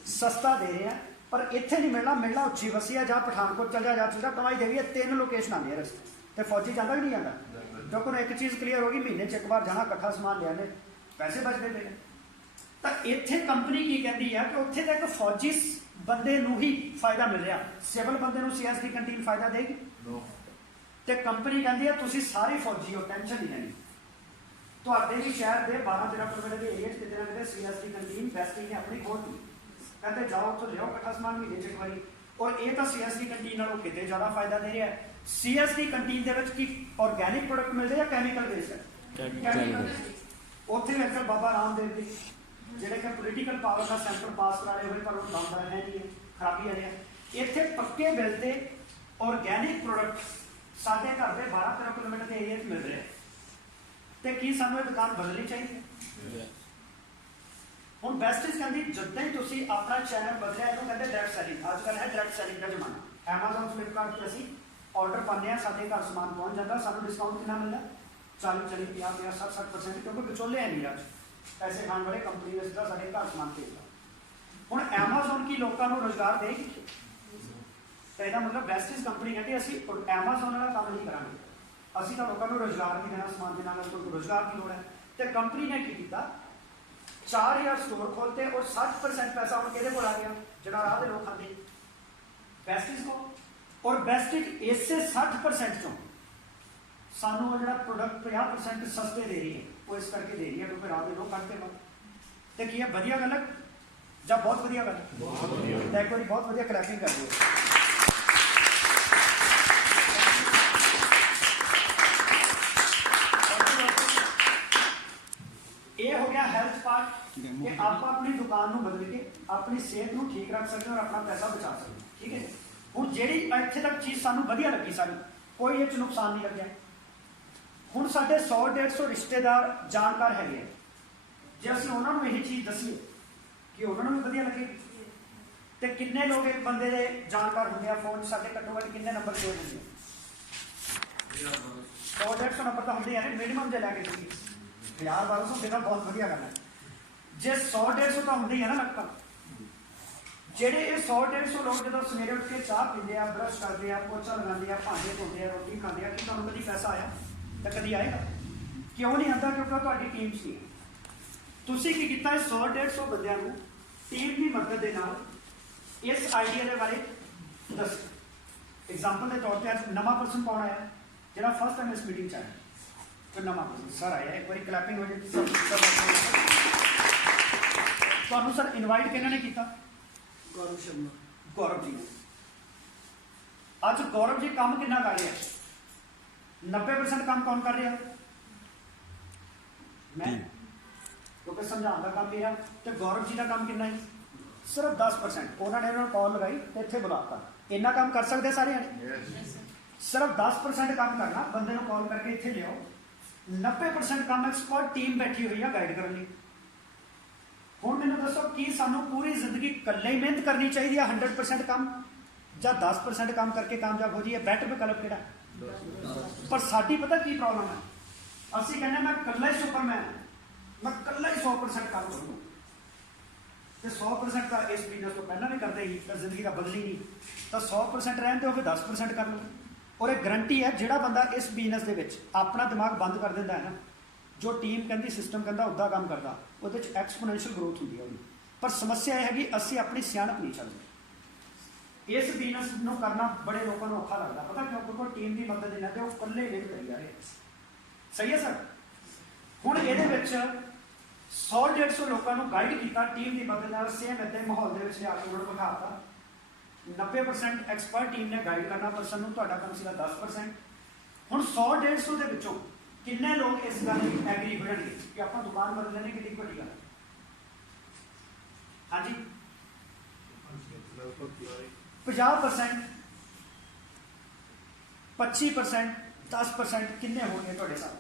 ਸਸਤਾ ਦੇ ਰਹੇ ਆ, ਪਰ ਇੱਥੇ ਨਹੀਂ ਮਿਲਣਾ, ਮਿਲਣਾ ਉੱਚੀ ਵਸੀਆ, ਜਾਂ ਪਠਾਨਕੋਟ ਚੱਲ ਜਾ, ਜਾਂ ਕਮਾਈ ਦੇਵੀ। 3 ਲੋਕੇਸ਼ਨਾਂ ਨੇ ਰਸਤੇ ਤੇ ਫੌਜੀ ਜਾਂਦਾ ਕਿ ਨਹੀਂ ਜਾਂਦਾ? ਕਿਉਂਕਿ ਇੱਕ ਚੀਜ਼ ਕਲੀਅਰ ਹੋ ਗਈ, ਮਹੀਨੇ 'ਚ ਇੱਕ ਵਾਰ ਜਾਣਾ, ਇਕੱਠਾ ਸਮਾਨ ਲਿਆਣੇ, ਪੈਸੇ ਬਚਦੇ ਪਏ। ਤਾਂ ਇੱਥੇ ਕੰਪਨੀ ਕੀ ਕਹਿੰਦੀ ਹੈ ਕਿ ਉੱਥੇ ਤਾਂ ਇੱਕ ਫੌਜੀ ਬੰਦੇ ਨੂੰ ਹੀ ਫਾਇਦਾ ਮਿਲ ਰਿਹਾ, ਸਿਵਲ ਬੰਦੇ ਨੂੰ CSD ਕੰਟੀਨ ਫਾਇਦਾ ਦੇਗੀ? ਤੇ ਕੰਪਨੀ ਕਹਿੰਦੀ ਹੈ ਤੁਸੀਂ ਸਾਰੇ ਫੌਜੀ ਹੋ, ਟੈਨਸ਼ਨ ਨਹੀਂ ਲੈਣੀ। ਤੁਹਾਡੇ ਵੀ ਸ਼ਹਿਰ ਦੇ 12-13 ਕਿਲੋਮੀਟਰ ਦੇ ਏਰੀਆ 'ਚ ਕਿਤੇ ਨਾ ਕਿਤੇ CSD ਕੰਟੀਨ ਬੈਸਟੀ ਨੇ ਆਪਣੀ ਖੋਲ੍ਹੀ। ਕਹਿੰਦੇ ਜਾਓ ਉੱਥੋਂ ਲਿਆਓ ਇਕੱਠਾ ਸਮਾਨ ਮਹੀਨੇ 'ਚ ਇੱਕ ਵਾਰੀ। ਔਰ ਇਹ ਤਾਂ CSD ਕੰਟੀਨ ਨਾਲੋਂ ਕਿਤੇ ਜ਼ਿਆਦਾ ਫਾਇਦਾ ਦੇ ਰਿਹਾ ਹੈ। CSD ਕੰਟੀਨ ਦੇ ਵਿੱਚ ਕੀ ਆਰਗੈਨਿਕ ਪ੍ਰੋਡਕਟ ਮਿਲਦੇ ਜਾਂ ਕੈਮੀਕਲ ਬੇਸਡ ਹੈ? ਉੱਥੇ ਵੀ ਅਕਸਰ ਬਾਬਾ ਰਾਮਦੇਵ ਜੀ ਜਿਹੜੇ ਕਿ ਪੋਲੀਟੀਕਲ ਪਾਵਰ ਦਾ ਸੈਂਟਰ ਪਾਸ ਕਰਾ ਰਹੇ ਹੋਏ, ਪਰ ਉਹ ਦਮਦਾ ਹੈ ਨਹੀਂ, ਖਰਾਬੀ ਆ ਰਿਹਾ। ਇੱਥੇ ਪੱਕੇ ਬਿੱਲ ਤੇ ਆਰਗੈਨਿਕ ਪ੍ਰੋਡਕਟ ਸਾਡੇ ਘਰ ਦੇ 12-13 ਕਿਲੋਮੀਟਰ ਦੇ ਏਰੀਆ 'ਚ ਮਿਲ ਰਿਹਾ। ਤੇ ਕੀ ਸਾਨੂੰ ਇਹ ਦੁਕਾਨ ਬਦਲਣੀ ਚਾਹੀਦੀ? ਹੁਣ ਬੈਸਟਿਸ ਕਹਿੰਦੀ ਜਦੋਂ ਹੀ ਤੁਸੀਂ ਆਪਣਾ ਚੈਨਲ ਬਦਲਿਆ, ਇਹਨੂੰ ਕਹਿੰਦੇ ਡਾਇਰੈਕਟ ਸੈਲਿੰਗ। ਅੱਜ ਕੱਲ੍ਹ ਹੈ ਡਾਇਰੈਕਟ ਸੈਲਿੰਗ ਦਾ ਜ਼ਮਾਨਾ। Amazon, Flipkart 'ਤੇ ਅਸੀਂ ਆਰਡਰ ਪਾਉਂਦੇ ਹਾਂ, ਸਾਡੇ ਘਰ ਸਮਾਨ ਪਹੁੰਚ ਜਾਂਦਾ, ਸਾਨੂੰ ਡਿਸਕਾਊਂਟ ਕਿੰਨਾ ਮਿਲਦਾ? 40-40, 50-50, 60-60%, ਕਿਉਂਕਿ ਵਿਚੋਲੇ ਹੈ ਨਹੀਂ ਅੱਜ ਪੈਸੇ ਖਾਣ ਵਾਲੇ। ਕੰਪਨੀ ਨੇ ਸਿੱਧਾ ਸਾਡੇ ਘਰ ਸਮਾਨ ਭੇਜਦਾ। ਹੁਣ Amazon ਕੀ ਲੋਕਾਂ ਨੂੰ ਰੁਜ਼ਗਾਰ ਦੇਗੀ? ਤਾਂ ਇਹਦਾ ਮਤਲਬ ਬੈਸਟਿਸ ਕੰਪਨੀ ਕਹਿੰਦੀ ਅਸੀਂ Amazon ਵਾਲਾ ਕੰਮ ਨਹੀਂ ਕਰਾਂਗੇ, ਅਸੀਂ ਤਾਂ ਲੋਕਾਂ ਨੂੰ ਰੁਜ਼ਗਾਰ ਨਹੀਂ ਦੇਣਾ, ਸਮਾਨ ਦੇ ਨਾਲ ਕੋਈ ਰੁਜ਼ਗਾਰ ਦੀ ਲੋੜ ਹੈ। ਤੇ ਕੰਪਨੀ ਨੇ ਕੀ ਕੀਤਾ? 4000 ਸਟੋਰ ਖੋਲ੍ਹਤੇ ਔਰ 60% ਪੈਸਾ ਹੁਣ ਕਿਹਦੇ ਕੋਲ ਆ ਗਿਆ? ਜਿਹੜਾ ਰਾਹ ਦੇ ਲੋਕ ਖਾਂਦੇ, ਬੈਸਟਿਸ ਕੋਲ। ਔਰ ਬੈਸਟਿਸ ਇਸੇ 60% ਚੋਂ ਸਾਨੂੰ ਉਹ ਜਿਹੜਾ ਪ੍ਰੋਡਕਟ 50% ਸਸਤੇ ਦੇ ਰਹੀ ਹੈ, ਉਹ ਇਸ ਕਰਕੇ ਦੇ ਰਹੀ ਹੈ ਕਿਉਂਕਿ ਰਾਹ ਦੇ ਲੋਕ ਖਾਂਦੇ ਬਾਅਦ। ਤੇ ਕੀ ਹੈ? ਵਧੀਆ ਗੱਲ ਹੈ ਜਾਂ ਬਹੁਤ ਵਧੀਆ ਗੱਲ ਹੈ? ਬਹੁਤ ਵਧੀਆ। ਇੱਕ ਵਾਰੀ ਬਹੁਤ ਵਧੀਆ ਕਲੈਪਿੰਗ ਕਰ ਦਿਓ। ਇਹ ਹੋ ਗਿਆ ਹੈਲਥ ਪਾਰਟ, ਕਿ ਆਪਾਂ ਆਪਣੀ ਦੁਕਾਨ ਨੂੰ ਬਦਲ ਕੇ ਆਪਣੀ ਸਿਹਤ ਨੂੰ ਠੀਕ ਰੱਖ ਸਕਦੇ ਔਰ ਆਪਣਾ ਪੈਸਾ ਬਚਾ ਸਕਦੇ। ਠੀਕ ਹੈ। ਹੁਣ ਜਿਹੜੀ ਇੱਥੇ ਤੱਕ ਚੀਜ਼ ਸਾਨੂੰ ਵਧੀਆ ਲੱਗੀ, ਸਾਨੂੰ ਕੋਈ ਇਹ 'ਚ ਨੁਕਸਾਨ ਨਹੀਂ ਲੱਗਿਆ। ਹੁਣ ਸਾਡੇ 100-150 ਰਿਸ਼ਤੇਦਾਰ ਜਾਣਕਾਰ ਹੈਗੇ ਆ, ਜੇ ਅਸੀਂ ਉਹਨਾਂ ਨੂੰ ਇਹ ਚੀਜ਼ ਦੱਸੀਏ ਕਿ ਉਹਨਾਂ ਨੂੰ ਵੀ ਵਧੀਆ ਲੱਗੇ, ਤੇ ਕਿੰਨੇ ਲੋਕ ਇੱਕ ਬੰਦੇ ਦੇ ਜਾਣਕਾਰ ਹੁੰਦੇ ਆ? ਫੋਨ 'ਚ ਸਾਡੇ ਘੱਟੋ ਘੱਟ ਕਿੰਨੇ ਨੰਬਰ ਸੇਵ ਹੁੰਦੇ ਆ? 100-150 ਨੰਬਰ ਤਾਂ ਹੁੰਦੇ ਆ ਨੇ ਮਿਨੀਮਮ ਜੇ ਲੈ ਕੇ ਚੱਲੀਏ। 1000-1200 ਦੇਣਾ ਬਹੁਤ ਵਧੀਆ ਗੱਲ ਹੈ। ਜੇ 100-150 ਤਾਂ ਹੁੰਦੇ ਹੀ ਹੈ ਨਾ ਲਗਭਗ। ਜਿਹੜੇ ਇਹ 100-150 ਲੋਕ ਜਦੋਂ ਸਵੇਰੇ ਉੱਠ ਕੇ ਚਾਹ ਪੀਂਦੇ ਆ, ਬਰਸ਼ ਕਰਦੇ ਆ, ਪੋਚਾ ਲਗਾਉਂਦੇ ਆ, ਭਾਂਡੇ ਧੋਂਦੇ ਆ, ਰੋਟੀ ਖਾਂਦੇ ਆ, ਕਿ ਤੁਹਾਨੂੰ ਕਦੀ ਪੈਸਾ ਆਇਆ? ਤਾਂ ਕਦੀ ਆਏਗਾ? ਕਿਉਂ ਨਹੀਂ ਆਉਂਦਾ? ਕਿਉਂਕਿ ਤੁਹਾਡੀ ਟੀਮ 'ਚ ਨਹੀਂ। ਤੁਸੀਂ ਕੀ ਕੀਤਾ? 100-150 ਬੰਦਿਆਂ ਨੂੰ ਟੀਮ ਦੀ ਮਦਦ ਦੇ ਨਾਲ ਇਸ ਆਈਡੀਆ ਦੇ ਬਾਰੇ ਦੱਸ। ਐਗਜ਼ਾਮਪਲ ਦੇ ਤੌਰ 'ਤੇ ਅੱਜ ਨਵਾਂ ਪਰਸਨ ਕੌਣ ਆਇਆ ਜਿਹੜਾ ਫਸਟ ਟਾਈਮ ਇਸ ਮੀਟਿੰਗ 'ਚ ਆਇਆ? ਕੋਈ ਨਵਾਂ ਪਰਸਨ ਸਰ ਆਇਆ, ਇੱਕ ਵਾਰੀ ਕਲੈਪਿੰਗ ਹੋ ਜਾਏ। ਤੁਹਾਨੂੰ ਸਰ ਇਨਵਾਈਟ ਕਿਹਨਾਂ ਨੇ ਕੀਤਾ? ਗੌਰਵ ਸ਼ਰਮਾ। ਗੌਰਵ ਜੀ ਨੇ। ਅੱਜ ਗੌਰਵ ਜੀ ਕੰਮ ਕਿੰਨਾ ਕਰ ਰਿਹਾ? 90% ਕੰਮ ਕੌਣ ਕਰ ਰਿਹਾ? ਮੈਂ, ਕਿਉਂਕਿ ਸਮਝਾਉਣ ਦਾ ਕੰਮ ਮੇਰਾ। ਤੇ ਗੌਰਵ ਜੀ ਦਾ ਕੰਮ ਕਿੰਨਾ ਹੈ? ਸਿਰਫ 10%। ਉਹਨਾਂ ਨੇ ਉਹਨਾਂ ਨੂੰ ਕਾਲ ਲਗਾਈ ਤੇ ਇੱਥੇ ਬੁਲਾਤਾ। ਇੰਨਾ ਕੰਮ ਕਰ ਸਕਦੇ ਸਾਰੇ ਜਣੇ? ਸਿਰਫ 10% ਕੰਮ ਕਰਨਾ, ਬੰਦੇ ਨੂੰ ਕਾਲ ਕਰਕੇ ਇੱਥੇ ਲਿਆਓ। 90% ਕੰਮ ਐਕਸਪਰਟ ਟੀਮ ਬੈਠੀ ਹੋਈ ਆ ਗਾਈਡ ਕਰਨ ਲਈ। ਹੁਣ ਮੈਨੂੰ ਦੱਸੋ ਕੀ ਸਾਨੂੰ ਪੂਰੀ ਜ਼ਿੰਦਗੀ ਇਕੱਲੇ ਹੀ ਮਿਹਨਤ ਕਰਨੀ ਚਾਹੀਦੀ ਹੈ 100% ਕੰਮ, ਜਾਂ 10% ਕੰਮ ਕਰਕੇ ਕਾਮਯਾਬ ਹੋ ਜਾਈਏ? ਬੈਟਰ ਵਿਕਲਪ ਕਿਹੜਾ? ਪਰ ਸਾਡੀ ਪਤਾ ਕੀ ਪ੍ਰੋਬਲਮ ਹੈ, ਅਸੀਂ ਕਹਿੰਦੇ ਮੈਂ ਇਕੱਲਾ ਹੀ ਸੁਪਰਮੈਨ, ਮੈਂ ਇਕੱਲਾ ਹੀ 100% ਕੰਮ ਕਰੂੰਗਾ। ਤੇ 100% ਤਾਂ ਇਸ ਬਿਜ਼ਨਸ ਤੋਂ ਪਹਿਲਾਂ ਵੀ ਕਰਦੇ ਹੀ, ਤਾਂ ਜ਼ਿੰਦਗੀ ਤਾਂ ਬਦਲੀ ਨਹੀਂ। ਤਾਂ 100% ਰਹਿਣ ਤੇ ਉਹ ਫਿਰ 10% ਕਰ ਲਓ। ਔਰ ਇਹ ਗਰੰਟੀ ਹੈ ਜਿਹੜਾ ਬੰਦਾ ਇਸ ਬਿਜ਼ਨਸ ਦੇ ਵਿੱਚ ਆਪਣਾ ਦਿਮਾਗ ਬੰਦ ਕਰ ਦਿੰਦਾ ਹੈ ਨਾ, ਜੋ ਟੀਮ ਕਹਿੰਦੀ, ਸਿਸਟਮ ਕਹਿੰਦਾ, ਉੱਦਾਂ ਕੰਮ ਕਰਦਾ, ਉਹਦੇ 'ਚ ਐਕਸਪੋਨੈਂਸ਼ੀਅਲ ਗਰੋਥ ਹੁੰਦੀ ਹੈ ਉਹਦੀ। ਪਰ ਸਮੱਸਿਆ ਇਹ ਹੈਗੀ ਅਸੀਂ ਆਪਣੀ ਸਿਆਣਪ ਨਹੀਂ ਛੱਡਦੇ। ਇਸ ਬਿਜ਼ਨਸ ਨੂੰ ਕਰਨਾ ਬੜੇ ਲੋਕਾਂ ਨੂੰ ਔਖਾ ਲੱਗਦਾ, ਪਤਾ ਕਿਉਂ? ਕਿਉਂਕਿ ਟੀਮ ਦੀ ਮਦਦ ਨਹੀਂ ਲੈਂਦੇ, ਉਹ ਇਕੱਲੇ ਵੇਖ ਕਰੀ ਜਾ ਰਹੇ। ਸਹੀ ਹੈ ਸਰ? ਹੁਣ ਇਹਦੇ ਵਿੱਚ 100-150 ਲੋਕਾਂ ਨੂੰ ਗਾਈਡ ਕੀਤਾ ਟੀਮ ਦੀ ਮਦਦ ਨਾਲ, ਸੇਮ ਇੱਦਾਂ ਮਾਹੌਲ ਦੇ ਵਿੱਚ ਲਿਆ ਕੇ ਉਹਨਾਂ ਨੂੰ ਬਿਠਾਤਾ। 90% ਐਕਸਪਰਟ ਟੀਮ ਨੇ ਗਾਈਡ ਕਰਨਾ ਪਰਸਨ ਨੂੰ, ਤੁਹਾਡਾ ਕੰਮ ਸੀਗਾ 10%। ਹੁਣ 100-150 ਦੇ ਵਿੱਚੋਂ ਕਿੰਨੇ ਲੋਕ ਇਸ ਗੱਲ ਲਈ ਐਗਰੀ ਹੋ ਜਾਣਗੇ ਕਿ ਆਪਾਂ ਦੁਕਾਨ ਬਦਲ ਲੈਣੇ? ਕਿੰਨੀ ਵੱਡੀ ਗੱਲ? ਹਾਂਜੀ 50%, 25%, 10% ਕਿੰਨੇ ਹੋਣਗੇ ਤੁਹਾਡੇ ਸਾਹ?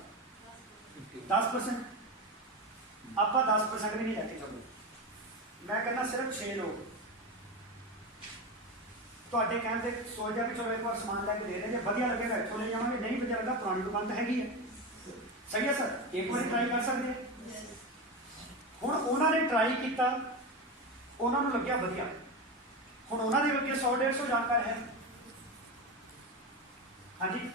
10%। ਆਪਾਂ 10% ਵੀ ਨਹੀਂ ਲੈ ਕੇ ਚੱਲਦੇ। ਮੈਂ ਕਹਿੰਦਾ ਸਿਰਫ 6 ਲੋਕ ਤੁਹਾਡੇ ਕਹਿੰਦੇ ਸੋਚ ਜਾ ਕਿ ਚਲੋ ਇੱਕ ਵਾਰ ਸਮਾਨ ਲੈ ਕੇ ਦੇ ਰਹੇ, ਜੇ ਵਧੀਆ ਲੱਗੇਗਾ ਇੱਥੋਂ ਲੈ ਜਾਵਾਂਗੇ, ਨਹੀਂ ਵਧੀਆ ਲੱਗਾ ਪੁਰਾਣੀ ਦੁਕਾਨ ਤਾਂ ਹੈਗੀ ਹੈ। ਸਹੀ ਹੈ ਸਰ? ਇੱਕ ਵਾਰੀ ਟਰਾਈ ਕਰ ਸਕਦੇ ਆ। ਹੁਣ ਉਹਨਾਂ ਨੇ ਟਰਾਈ ਕੀਤਾ, ਉਹਨਾਂ ਨੂੰ ਲੱਗਿਆ ਵਧੀਆ। ਹੁਣ ਉਹਨਾਂ ਦੇ ਅੱਗੇ 100-150 ਜਾਣਕਾਰ ਹੈ। ਹਾਂਜੀ,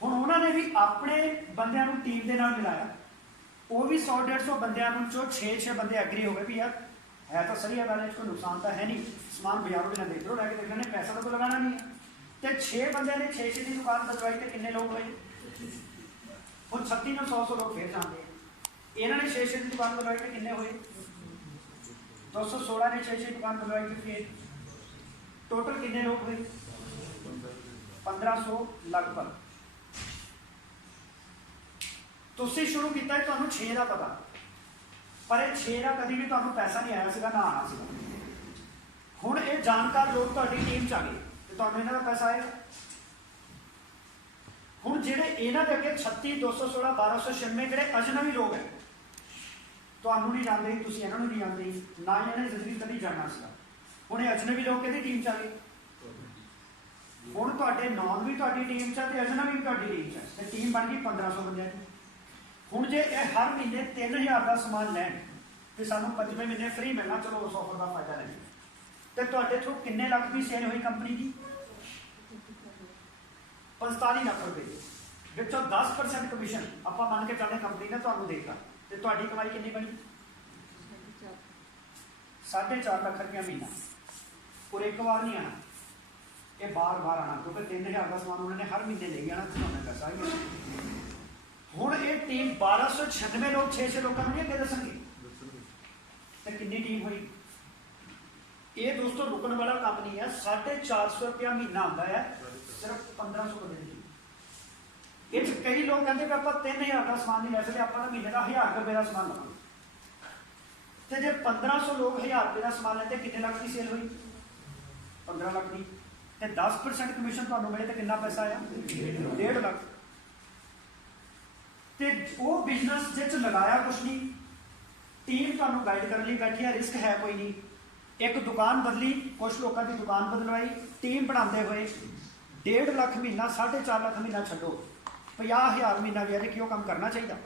ਹੁਣ ਉਹਨਾਂ ਨੇ ਵੀ ਆਪਣੇ ਬੰਦਿਆਂ ਨੂੰ ਟੀਮ ਦੇ ਨਾਲ ਮਿਲਾਇਆ, ਉਹ ਵੀ 100-150 ਬੰਦਿਆਂ ਨੂੰ ਚੋਂ 6 ਬੰਦੇ ਐਗਰੀ ਹੋ ਗਏ ਵੀ ਯਾਰ ਹੈ ਤਾਂ ਸਹੀ ਹੈ ਗੱਲ, ਕੋਈ ਨੁਕਸਾਨ ਤਾਂ ਹੈ ਨਹੀਂ, ਸਮਾਨ ਬਾਜ਼ਾਰੋਂ ਵੀ ਨਾ ਇੱਧਰੋਂ ਲੈ ਕੇ ਦੇਖਣਾ ਨੇ, ਪੈਸਾ ਤਾਂ ਕੋਈ ਲਗਾਉਣਾ ਨਹੀਂ ਹੈ। ਤੇ 6 ਬੰਦਿਆਂ ਨੇ 6 ਦੀ ਦੁਕਾਨ ਬਦਲਵਾਈ ਤੇ ਕਿੰਨੇ ਲੋਕ ਹੋਏ? ਹੁਣ 36 ਨੂੰ 100 ਲੋਕ ਫੇਰ ਜਾਂਦੇ। ਇਹਨਾਂ ਨੇ 6 ਦੀ ਦੁਕਾਨ ਬਦਲਵਾਈ ਤੇ ਕਿੰਨੇ ਹੋਏ? 216 ਨੇ 6 ਦੁਕਾਨ ਬਦਲਵਾਈ ਤੇ ਫੇਰ ਟੋਟਲ ਕਿੰਨੇ ਲੋਕ ਹੋਏ? 1500 ਲਗਭਗ। ਤੁਸੀਂ ਸ਼ੁਰੂ ਕੀਤਾ ਤੁਹਾਨੂੰ 6 ਦਾ ਪਤਾ, ਪਰ ਇਹ 6 ਦਾ ਕਦੀ ਵੀ ਤੁਹਾਨੂੰ ਪੈਸਾ ਨਹੀਂ ਆਇਆ ਸੀਗਾ, ਨਾ ਆਣਾ ਸੀਗਾ। ਹੁਣ ਇਹ ਜਾਣਕਾਰ ਲੋਕ ਤੁਹਾਡੀ ਟੀਮ 'ਚ ਆ ਗਏ ਤੇ ਤੁਹਾਨੂੰ ਇਹਨਾਂ ਦਾ ਪੈਸਾ ਆਏਗਾ। ਹੁਣ ਜਿਹੜੇ ਇਹਨਾਂ ਦੇ ਅੱਗੇ 36, 216, 1296 ਜਿਹੜੇ ਅਜਨਬੀ ਲੋਕ ਹੈ, ਤੁਹਾਨੂੰ ਨਹੀਂ ਜਾਣਦੇ, ਤੁਸੀਂ ਇਹਨਾਂ ਨੂੰ ਨਹੀਂ ਜਾਣਦੇ, ਨਾ ਇਹਨਾਂ ਨੇ ਜ਼ਿੰਦਗੀ ਕਦੀ ਜਾਣਨਾ ਸੀਗਾ। ਹੁਣ ਇਹ ਅਜਨਬੀ ਲੋਕ ਕਿਹਦੀ ਟੀਮ 'ਚ ਆ ਗਏ? ਹੁਣ ਤੁਹਾਡੇ ਨੌਨ ਵੀ ਤੁਹਾਡੀ ਟੀਮ 'ਚ ਹੈ ਤੇ ਅਜਨਬੀ ਵੀ ਤੁਹਾਡੀ ਟੀਮ 'ਚ ਹੈ, ਤੇ ਟੀਮ ਬਣ ਗਈ 1500 ਬੰਦਿਆਂ ਦੀ। ਹੁਣ ਜੇ ਇਹ ਹਰ ਮਹੀਨੇ 3000 ਦਾ ਸਮਾਨ ਲੈਣ ਤੇ ਸਾਨੂੰ 5ਵੇਂ ਮਹੀਨੇ ਫ੍ਰੀ ਮਿਲਣਾ, ਚਲੋ ਉਸ ਆਫਰ ਦਾ ਫਾਇਦਾ ਲੈਂਦੇ, ਤੇ ਤੁਹਾਡੇ ਥਰੂ ਕਿੰਨੇ ਲੱਖ ਦੀ ਸੇਲ ਹੋਈ ਕੰਪਨੀ ਦੀ? 45 ਲੱਖ ਰੁਪਏ, ਵਿੱਚੋਂ 10% ਕਮਿਸ਼ਨ ਆਪਾਂ ਮੰਨ ਕੇ ਚੱਲਦੇ ਕੰਪਨੀ ਨੇ ਤੁਹਾਨੂੰ ਦੇਗਾ, ਤੇ ਤੁਹਾਡੀ ਕਮਾਈ ਕਿੰਨੀ ਬਣੀ? 4.5 ਲੱਖ ਰੁਪਇਆ ਮਹੀਨਾ। ਔਰ ਇੱਕ ਵਾਰ ਨਹੀਂ ਆਣਾ, ਇਹ ਬਾਰ-ਬਾਰ ਆਣਾ, ਕਿਉਂਕਿ 3000 ਦਾ ਸਮਾਨ ਉਹਨਾਂ ਨੇ ਹਰ ਮਹੀਨੇ ਲੈ ਜਾਣਾ, ਤੁਹਾਨੂੰ ਪੈਸਾ ਆ ਗਿਆ। ਹੁਣ ਇਹ ਟੀਮ 1296 ਲੋਕ 6 ਲੋਕਾਂ ਨੂੰ ਨਹੀਂ ਅੱਗੇ ਦੱਸਣਗੇ, ਤੇ ਕਿੰਨੀ ਟੀਮ ਹੋਈ? ਇਹ ਦੋਸਤੋ ਰੁਕਣ ਵਾਲਾ ਕੰਮ ਨਹੀਂ ਹੈ। 450 ਰੁਪਇਆ ਮਹੀਨਾ ਆਉਂਦਾ ਹੈ ਸਿਰਫ 1500 ਬੰਦੇ ਦੀ। ਇਹ 'ਚ ਕਈ ਲੋਕ ਕਹਿੰਦੇ ਕਿ ਆਪਾਂ 3000 ਦਾ ਸਮਾਨ ਨਹੀਂ ਲੈ ਸਕਦੇ, ਆਪਾਂ ਤਾਂ ਮਹੀਨੇ ਦਾ 1000 ਰੁਪਏ ਦਾ ਸਮਾਨ ਲਵਾਂਗੇ। ਤੇ ਜੇ 1500 ਲੋਕ 1000 ਰੁਪਏ ਦਾ ਸਮਾਨ ਲੈਂਦੇ, ਕਿੰਨੇ ਲੱਖ ਦੀ ਸੇਲ ਹੋਈ? 15 ਲੱਖ ਦੀ। ਤੇ 10% ਕਮਿਸ਼ਨ ਤੁਹਾਨੂੰ ਮਿਲੇ ਤੇ ਕਿੰਨਾ ਪੈਸਾ ਆਇਆ? 1.5 ਲੱਖ। ਤੇ ਉਹ ਬਿਜ਼ਨਸ ਜਿਹ 'ਚ ਲਗਾਇਆ ਕੁਛ ਨਹੀਂ, ਟੀਮ ਤੁਹਾਨੂੰ ਗਾਈਡ ਕਰਨ ਲਈ ਬੈਠੀ ਹੈ, ਰਿਸਕ ਹੈ ਕੋਈ ਨਹੀਂ। ਇੱਕ ਦੁਕਾਨ ਬਦਲੀ, ਕੁਛ ਲੋਕਾਂ ਦੀ ਦੁਕਾਨ ਬਦਲਵਾਈ, ਟੀਮ ਬਣਾਉਂਦੇ ਹੋਏ 1.5 ਲੱਖ ਮਹੀਨਾ, 4.5 ਲੱਖ ਮਹੀਨਾ ਛੱਡੋ, 50,000 ਮਹੀਨਾ ਵੀ ਕਿ ਉਹ ਕੰਮ ਕਰਨਾ ਚਾਹੀਦਾ।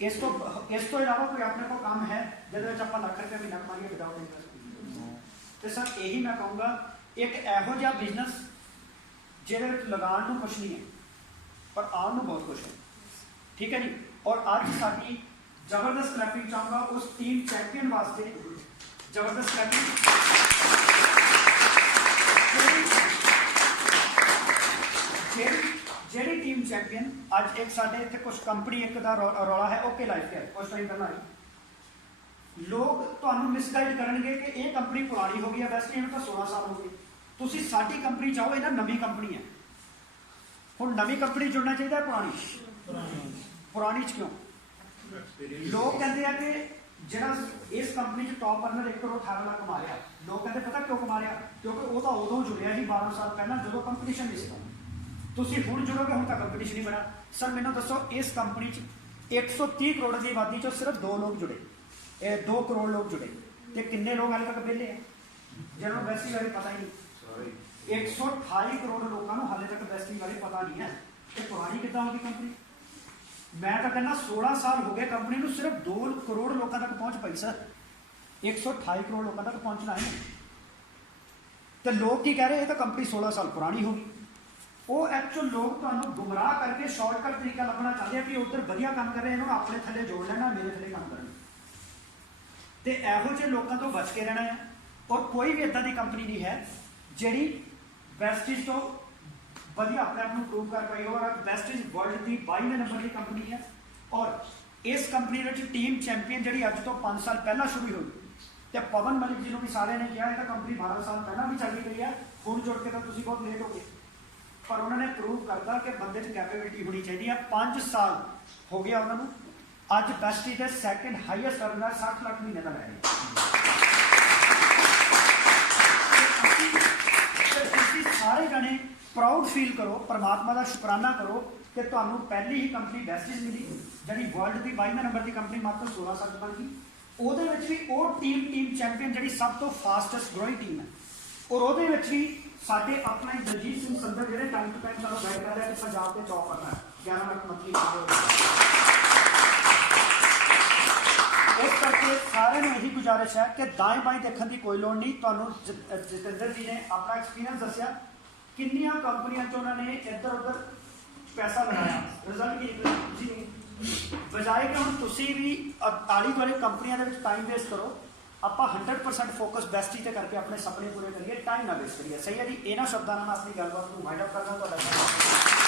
ਇਸ ਤੋਂ ਇਲਾਵਾ ਕੋਈ ਆਪਣੇ ਕੋਲ ਕੰਮ ਹੈ ਜਿਹਦੇ ਵਿੱਚ ਆਪਾਂ ਲੱਖ ਰੁਪਏ ਮਹੀਨਾ ਕਮਾਈਏ ਵਿਦਆਊਟ ਇੰਟਰਸਟ? ਤੇ ਸਰ ਇਹੀ ਮੈਂ ਕਹੂੰਗਾ, ਇੱਕ ਇਹੋ ਜਿਹਾ ਬਿਜ਼ਨਸ ਜਿਹਦੇ ਵਿੱਚ ਲਗਾਉਣ ਨੂੰ ਕੁਛ ਨਹੀਂ ਹੈ ਪਰ ਆਉਣ ਨੂੰ ਬਹੁਤ ਕੁਛ ਹੈ। ਠੀਕ ਹੈ ਜੀ। ਔਰ ਅੱਜ ਸਾਡੀ ਜ਼ਬਰਦਸਤ ਕਲੈਪਿੰਗ ਚਾਹੂੰਗਾ ਉਸ ਟੀਮ ਚੈਂਪੀਅਨ ਵਾਸਤੇ। ਜ਼ਬਰਦਸਤ ਕਲੈਪਿੰਗ। ਜਿਹੜੀ ਟੀਮ ਚੈਂਪੀਅਨ ਅੱਜ ਇੱਕ ਸਾਡੇ ਇੱਥੇ ਕੁਝ ਕੰਪਨੀ ਇੱਕ ਦਾ ਰੌਲਾ ਹੈ, ਓਕੇ ਲਾਈਫ ਕੇਅਰ, ਕੁਝ ਟਾਈਮ ਪਹਿਲਾਂ ਆਈ। ਲੋਕ ਤੁਹਾਨੂੰ ਮਿਸਗਾਈਡ ਕਰਨਗੇ ਕਿ ਇਹ ਕੰਪਨੀ ਪੁਰਾਣੀ ਹੋ ਗਈ ਹੈ, ਵੈਸੇ ਇਹਨੂੰ ਤਾਂ 16 ਸਾਲ ਹੋ ਗਏ। ਤੁਸੀਂ ਸਾਡੀ ਕੰਪਨੀ ਚਾਹੋ, ਇਹ ਨਾ ਨਵੀਂ ਕੰਪਨੀ ਹੈ। ਹੁਣ ਨਵੀਂ ਕੰਪਨੀ ਜੁੜਨਾ ਚਾਹੀਦਾ ਪੁਰਾਣੀ 'ਚ ਕਿਉਂ? ਲੋਕ ਕਹਿੰਦੇ ਆ ਕਿ ਜਿਹੜਾ ਇਸ ਕੰਪਨੀ 'ਚ ਟੌਪ ਅਰਨਰ 1 ਕਰੋੜ 18 ਲੱਖ ਕਮਾ ਰਿਹਾ, ਲੋਕ ਕਹਿੰਦੇ ਪਤਾ ਕਿਉਂ ਕਮਾ ਰਿਹਾ? ਕਿਉਂਕਿ ਉਹ ਤਾਂ ਉਦੋਂ ਜੁੜਿਆ ਸੀ 12 ਸਾਲ ਪਹਿਲਾਂ ਜਦੋਂ ਕੰਪੀਟੀਸ਼ਨ ਨਹੀਂ ਸੀ। ਤੁਸੀਂ ਹੁਣ ਜੁੜੋਗੇ, ਹੁਣ ਤਾਂ ਕੰਪੀਟੀਸ਼ਨ ਨਹੀਂ ਬਣਾ। ਸਰ ਮੈਨੂੰ ਦੱਸੋ, ਇਸ ਕੰਪਨੀ 'ਚ 130 ਕਰੋੜ ਦੀ ਆਬਾਦੀ 'ਚੋਂ ਸਿਰਫ 2 ਲੋਕ ਜੁੜੇ, 2 करोड़ लोग जुड़े, तो कितने लोग हाले तक विहले है जिन्होंने वैसी बारे पता ही नहीं। 128 करोड़ लोगों को हाले तक वैसी बारे पता नहीं है। तो पुरानी कितना होगी कंपनी? मैं तो कहना 16 साल हो गए कंपनी को, सिर्फ 2 करोड़ लोगों तक पहुंच पाई सर। 128 करोड़ लोगों तक पहुंचना है। तो लोग की कह रहे हैं तो कंपनी 16 साल पुरानी होगी। वो एक्चुअल लोग तो गुमराह करके शॉर्टकट तरीका लगना चाहते हैं कि उधर बढ़िया काम कर रहे हैं, अपने थले जोड़ लेना, मेरे थले काम करना। तो यहो ਜਿਹੇ लोगों तो बच के रहना है। और कोई भी इदां की कंपनी नहीं है जी वेस्टिज तो बढ़िया अपने आप को प्रूव कर पाई हो। और वेस्टिज वर्ल्ड की 22वें नंबर की कंपनी है। और इस कंपनी में टीम चैंपियन जी अज तो 5 साल पहला शुरू हुई, तो पवन मलिक जी को भी सारे ने कहा है कंपनी 12 साल पहला भी चलती रही है, हुण जुड़ के तो तुसीं बहुत लेट हो गए। पर उन्होंने प्रूव करता कि बंदे की कैपेबिलिटी होनी चाहिए। 5 साल हो गया उन्होंने। अज वेस्टिज के सैकेंड हाईएस्ट अर्नर 60 लाख महीने का लै रहे। सारे जने प्राउड फील करो, परमात्मा का शुकराना करो कि तुहानू पहली ही कंपनी वेस्टिज मिली जी वर्ल्ड की 22वें नंबर की कंपनी मात्र 16 साल बन गई। ਉਹਦੇ ਵਿੱਚ ਵੀ ਉਹ टीम चैंपियन ਜਿਹੜੀ ਸਭ ਤੋਂ ਫਾਸਟੈਸਟ ਗਰੋਇੰਗ ਟੀਮ ਹੈ। ਔਰ ਉਹਦੇ ਵਿੱਚ ਵੀ ਸਾਡੇ ਆਪਣਾ ਦਲਜੀਤ ਸਿੰਘ ਸੰਧੂ ਜਿਹੜੇ ਟਾਈਮ ਟੂ ਟਾਈਮ ਸਾਨੂੰ ਗਾਈਡ ਕਰ ਰਿਹਾ ਕਿ ਪੰਜਾਬ ਤੇ ਚੌਕ ਕਰਨਾ ਹੈ 11 ਲੱਖ ਮੰਥਲੀ ਇਸ ਕਰਕੇ ਸਾਰਿਆਂ ਨੂੰ ਇਹੀ ਗੁਜ਼ਾਰਿਸ਼ ਹੈ ਕਿ ਦਾएं बाएं ਦੇਖਣ ਦੀ ਕੋਈ ਲੋੜ ਨਹੀਂ। ਤੁਹਾਨੂੰ ਜਤਿੰਦਰ ਜੀ ਨੇ ਆਪਣਾ ਐਕਸਪੀਰੀਅੰਸ ਦੱਸਿਆ ਕਿੰਨੀਆਂ ਕੰਪਨੀਆਂ 'ਚ ਉਹਨਾਂ ਨੇ ਇੱਧਰ ਉੱਧਰ ਪੈਸਾ ਲਗਾਇਆ, ਰਿਜ਼ਲਟ ਕੀ ਨਿਕਲਿਆ ਤੁਸੀਂ ਨਹੀਂ। बजाए कि हम तुसी भी आली वाली कंपनियों के टाइम वेस्ट करो, आप 100% फोकस बेस्ट ही करके अपने सपने पूरे करिए, टाइम ना वेस्ट करिए। सही है जी। इन्होंने शब्दों में अपनी गलबात को वाइंड अप करना।